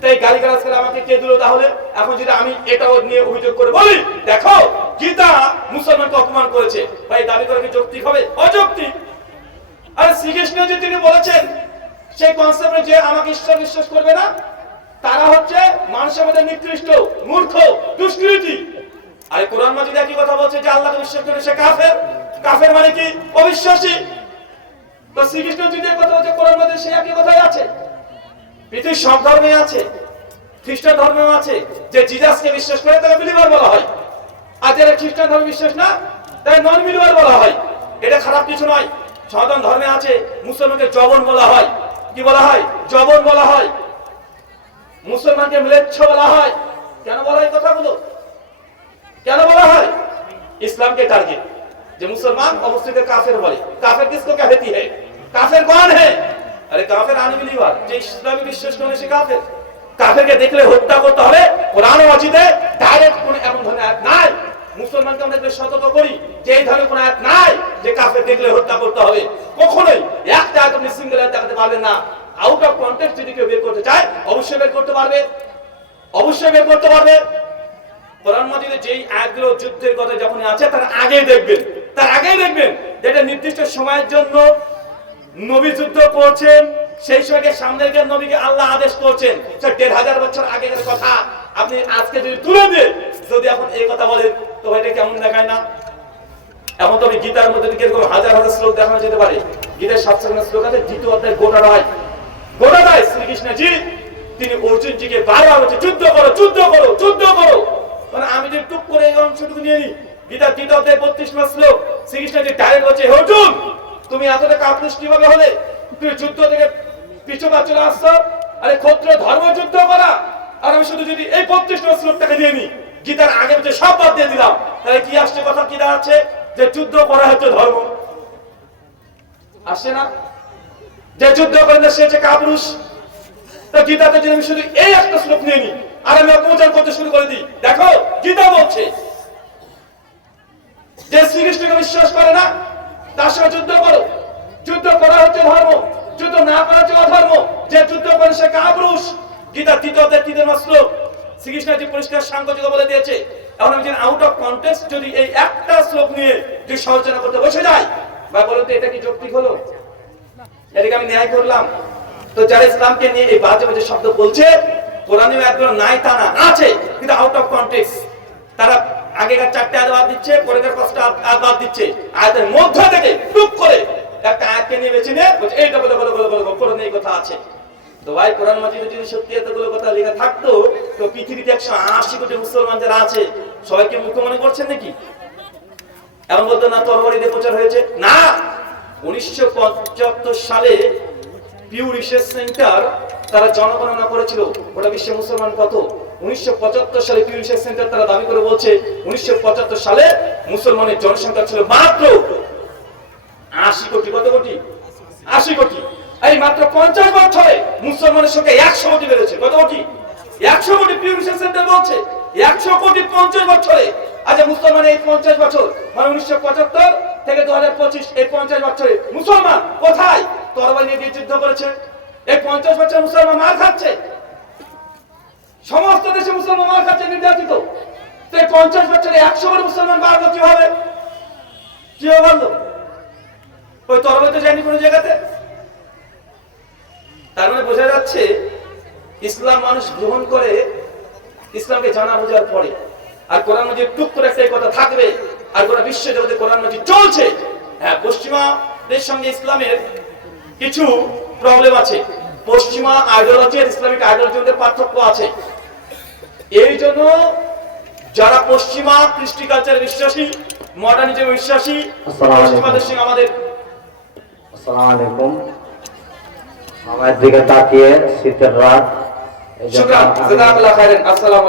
তাই গালিগালাজ করে আমাকে কে দিল তাহলে? এখন যদি আমি এটাও নিয়ে অভিযোগ করে বলি, দেখো গীতা মুসলমানকে অপমান করেছে, ভাই দাবি করে কি যৌক্তিক হবে? অযৌক্তিক। আর শ্রীকৃষ্ণ যে তিনি বলেছেন সেই কনসেপ্টে যে আমাকে ঈশ্বর বিশ্বাস করবে না, তারা হচ্ছে মানুষের মধ্যে নিকৃষ্ট, মূর্খ, দুষ্কৃতি। আর কোরআন মাজিদ একই কথা বলছে যে আল্লাহকে বিশ্বাস করে সে কাফের। কাফের মানে কি? অবিশ্বাসী। তো শ্রীকৃষ্ণ যদি কথা বলছে কোরআন মাজিদ সে একই কথাই আছে। পৃথিবীর সব ধর্মে আছে, খ্রিস্টান ধর্মেও আছে, যে জিজাসকে বিশ্বাস করে তাকে বিলিভার বলা হয়, আর যারা খ্রিস্টান ধর্মে বিশ্বাস না তাকে নন বিলিভার বলা হয়। এটা খারাপ কিছু নয়। সনাতন ধর্মে আছে মুসলমানকে জবন বলা হয়। কি বলা হয়? জবন বলা হয়। মুসলমানকে ম্লেচ্ছ বলা হয়। কেন বলা হয় কথাগুলো? কেন বলা হয়? ইসলামকে টার্গেট, যে মুসলমান অবস্থিত কাফের বলে। কাফের কিসको कहती है? কাফের कौन है? আরে কাফের আনবিলিভার, যে ইসলামে বিশ্বাস করে সে কাফের। কাফেরকে দেখলে হত্যা করতে হবে, কোরআন মাজিদে ডাইরেক্ট কোন এমন ধরনের আয়াত নাই। মুসলমানকে আমরা সতর্ক করি যে এই ধরনের কোন আয়াত নাই যে কাফের দেখলে হত্যা করতে হবে। কখনোই একটা আয়াত আপনি সিঙ্গেল আয়াত দেখাতে পারবেন না। আউট অফ কনটেক্সট যদি কেউ বের করতে চায় অবশ্যই বের করতে পারবে, অবশ্যই বের করতে পারবে। কোরআন মাজিদে যেই আয়াতগুলো যুদ্ধের কথা যখন আছে তার আগেই দেখবেন, যেটা নির্দিষ্ট সময়ের জন্য নবী যুদ্ধ করছেন, সেই সময়কে সামনে রেখে নবীকে আল্লাহ আদেশ করছেন। ১৫০০ বছর আগের কথা আপনি আজকে যদি তুলে দিয়ে যদি এখন এই কথা বলেন তো এটা কেমন দেখায় না? এখন তো আমি গীতার মধ্যে কিরকম হাজার হাজার শ্লোক দেখানো যেতে পারে। গীতার ৭০০ শ্লোক আছে, দ্বিতীয় অধ্যায় গোটাটাই শ্রীকৃষ্ণজি তিনি অর্জুনজিকে বারবার বলছে যুদ্ধ করো, যুদ্ধ করো, যুদ্ধ করো। মানে আমি যদি টুক করে এই অংশটুকু নিয়ে নিই, গীতার দ্বিতীয় অধ্যায় ৩২ শ্লোক, শ্রীকৃষ্ণজি ডাইরেক্ট বলছে, হে অর্জুন তুমি এতটা কাপুরুষ কিভাবে হলে? তুমি যুদ্ধ থেকে পিছু পা চলে আসছো। আরে ক্ষত্রিয় ধর্ম যুদ্ধ করা, আর আমি শুধু যদি এই ৩২ শ্লোকটাকে নিয়ে নিই, গীতার আগে যে সব বাদ দিয়ে দিলাম, তাহলে কি আসছে? কথা কি দাঁড়াচ্ছে? যে যুদ্ধ করা হচ্ছে ধর্ম। আসছে না? যে যুদ্ধ করেন সে হচ্ছে কাপুরুষ। তো গীতাতে যদি আমি শুধু এই একটা শ্লোক নিয়ে নিই আর আমি অপপ্রচার করতে শুরু করে দিই, দেখো গীতা বলছে যে শ্রীকৃষ্ণকে বিশ্বাস করে না তার সঙ্গে যুদ্ধ করো। যুদ্ধ করা হচ্ছে ধর্ম, যুদ্ধ না করা হচ্ছে অধর্ম। যে যুদ্ধ করে সে কাপুরুষ। গীতা ৩ শ্লোক শ্রীকৃষ্ণজি পরিষ্কার সাংখ্যযোগ বলে দিয়েছে। এখন আমি আউট অফ কনটেক্সট যদি এই একটা শ্লোক নিয়ে যদি সমালোচনা করতে বসে যাই, বা বলুন তো এটা কি যৌক্তিক হলো? এটাকে আমি ন্যায় করলাম? তো যারা ইসলামকে নিয়ে এই বাজে বাজে শব্দ বলছে, কোরআনে একদম নাই তা না, আছে কিন্তু আউট অফ কনটেক্সট। তারা আগেকার ৪টে আয়াত বাদ দিচ্ছে, পরের ৫টা আয়াত বাদ দিচ্ছে। আয়াতের মধ্যে থেকে টুক করে একটা আয়াতকে নিয়ে বেছে নিয়ে বলছে এইটা বলে কোরআনে এই কথা আছে। তো ভাই কোরআন মাজিদে যদি সত্যি এতগুলো কথা লেখা থাকতো, তো পৃথিবীতে ১৮০ কোটি মুসলমান যারা আছে সবাইকে মূর্খ মনে করছেন নাকি? এমন বলতো না তরবারি দিয়ে প্রচার হয়েছে না। ১৯৭৫ সালে পিউ রিসার্চ সেন্টার তারা জনগণনা করেছিল গোটা বিশ্বে মুসলমান কত। ১৯৭৫ সালে পিউ রিসার্চ সেন্টার তারা দাবি করে বলছে ১৯৭৫ সালে মুসলমানের জনসংখ্যা ছিল মাত্র ৮০ কোটি। কত কোটি? 80 কোটি। এই মাত্র 50 বছরে মুসলমানের সংখ্যা 100 কোটি বেড়েছে। কত কোটি? 100 কোটি। পিউ রিসার্চ সেন্টার বলছে 100 কোটি 50 বছরে। আচ্ছা, মুসলমান এই 50 বছর মানে 1975 থেকে 2025 এই 50 বছরে মুসলমান কোথায় তরবারি নিয়ে যুদ্ধ করেছে? এই 50 বছর মুসলমান মার খাচ্ছে, সমস্ত দেশে মুসলমান মার খাচ্ছে, নির্যাতিত। তো এই 50 বছরে 100 কোটি মুসলমান বাড়লো কিভাবে? কিভাবে বাড়লো? ওই তরবারি তো যায়নি কোনো জায়গাতে। তার মানে বোঝা যাচ্ছে ইসলাম মানুষ গ্রহণ করে ইসলামকে জানা বোঝার পরে। আর কোরআন মাজিদ টুক করে একটা কথা থাকবে, আর গোটা বিশ্ব জগতে কোরআন মাজিদ চলছে। হ্যাঁ, পশ্চিমাদের সঙ্গে ইসলামের কিছু প্রবলেম আছে। পশ্চিমা আইডিওলজি আর ইসলামিক আইডিওলজির মধ্যে পার্থক্য আছে। এই জন্য যারা পশ্চিমা কৃষ্টি কালচারে বিশ্বাসী, মডার্নিজমে বিশ্বাসী, পশ্চিমাদের সঙ্গে আমাদের আসসালামু আলাইকুম। আমার দিকে তাকিয়ে শীতের রাত, শুকরান, জাযাকাল্লাহু খাইরান। আসসালামু আলাইকুম।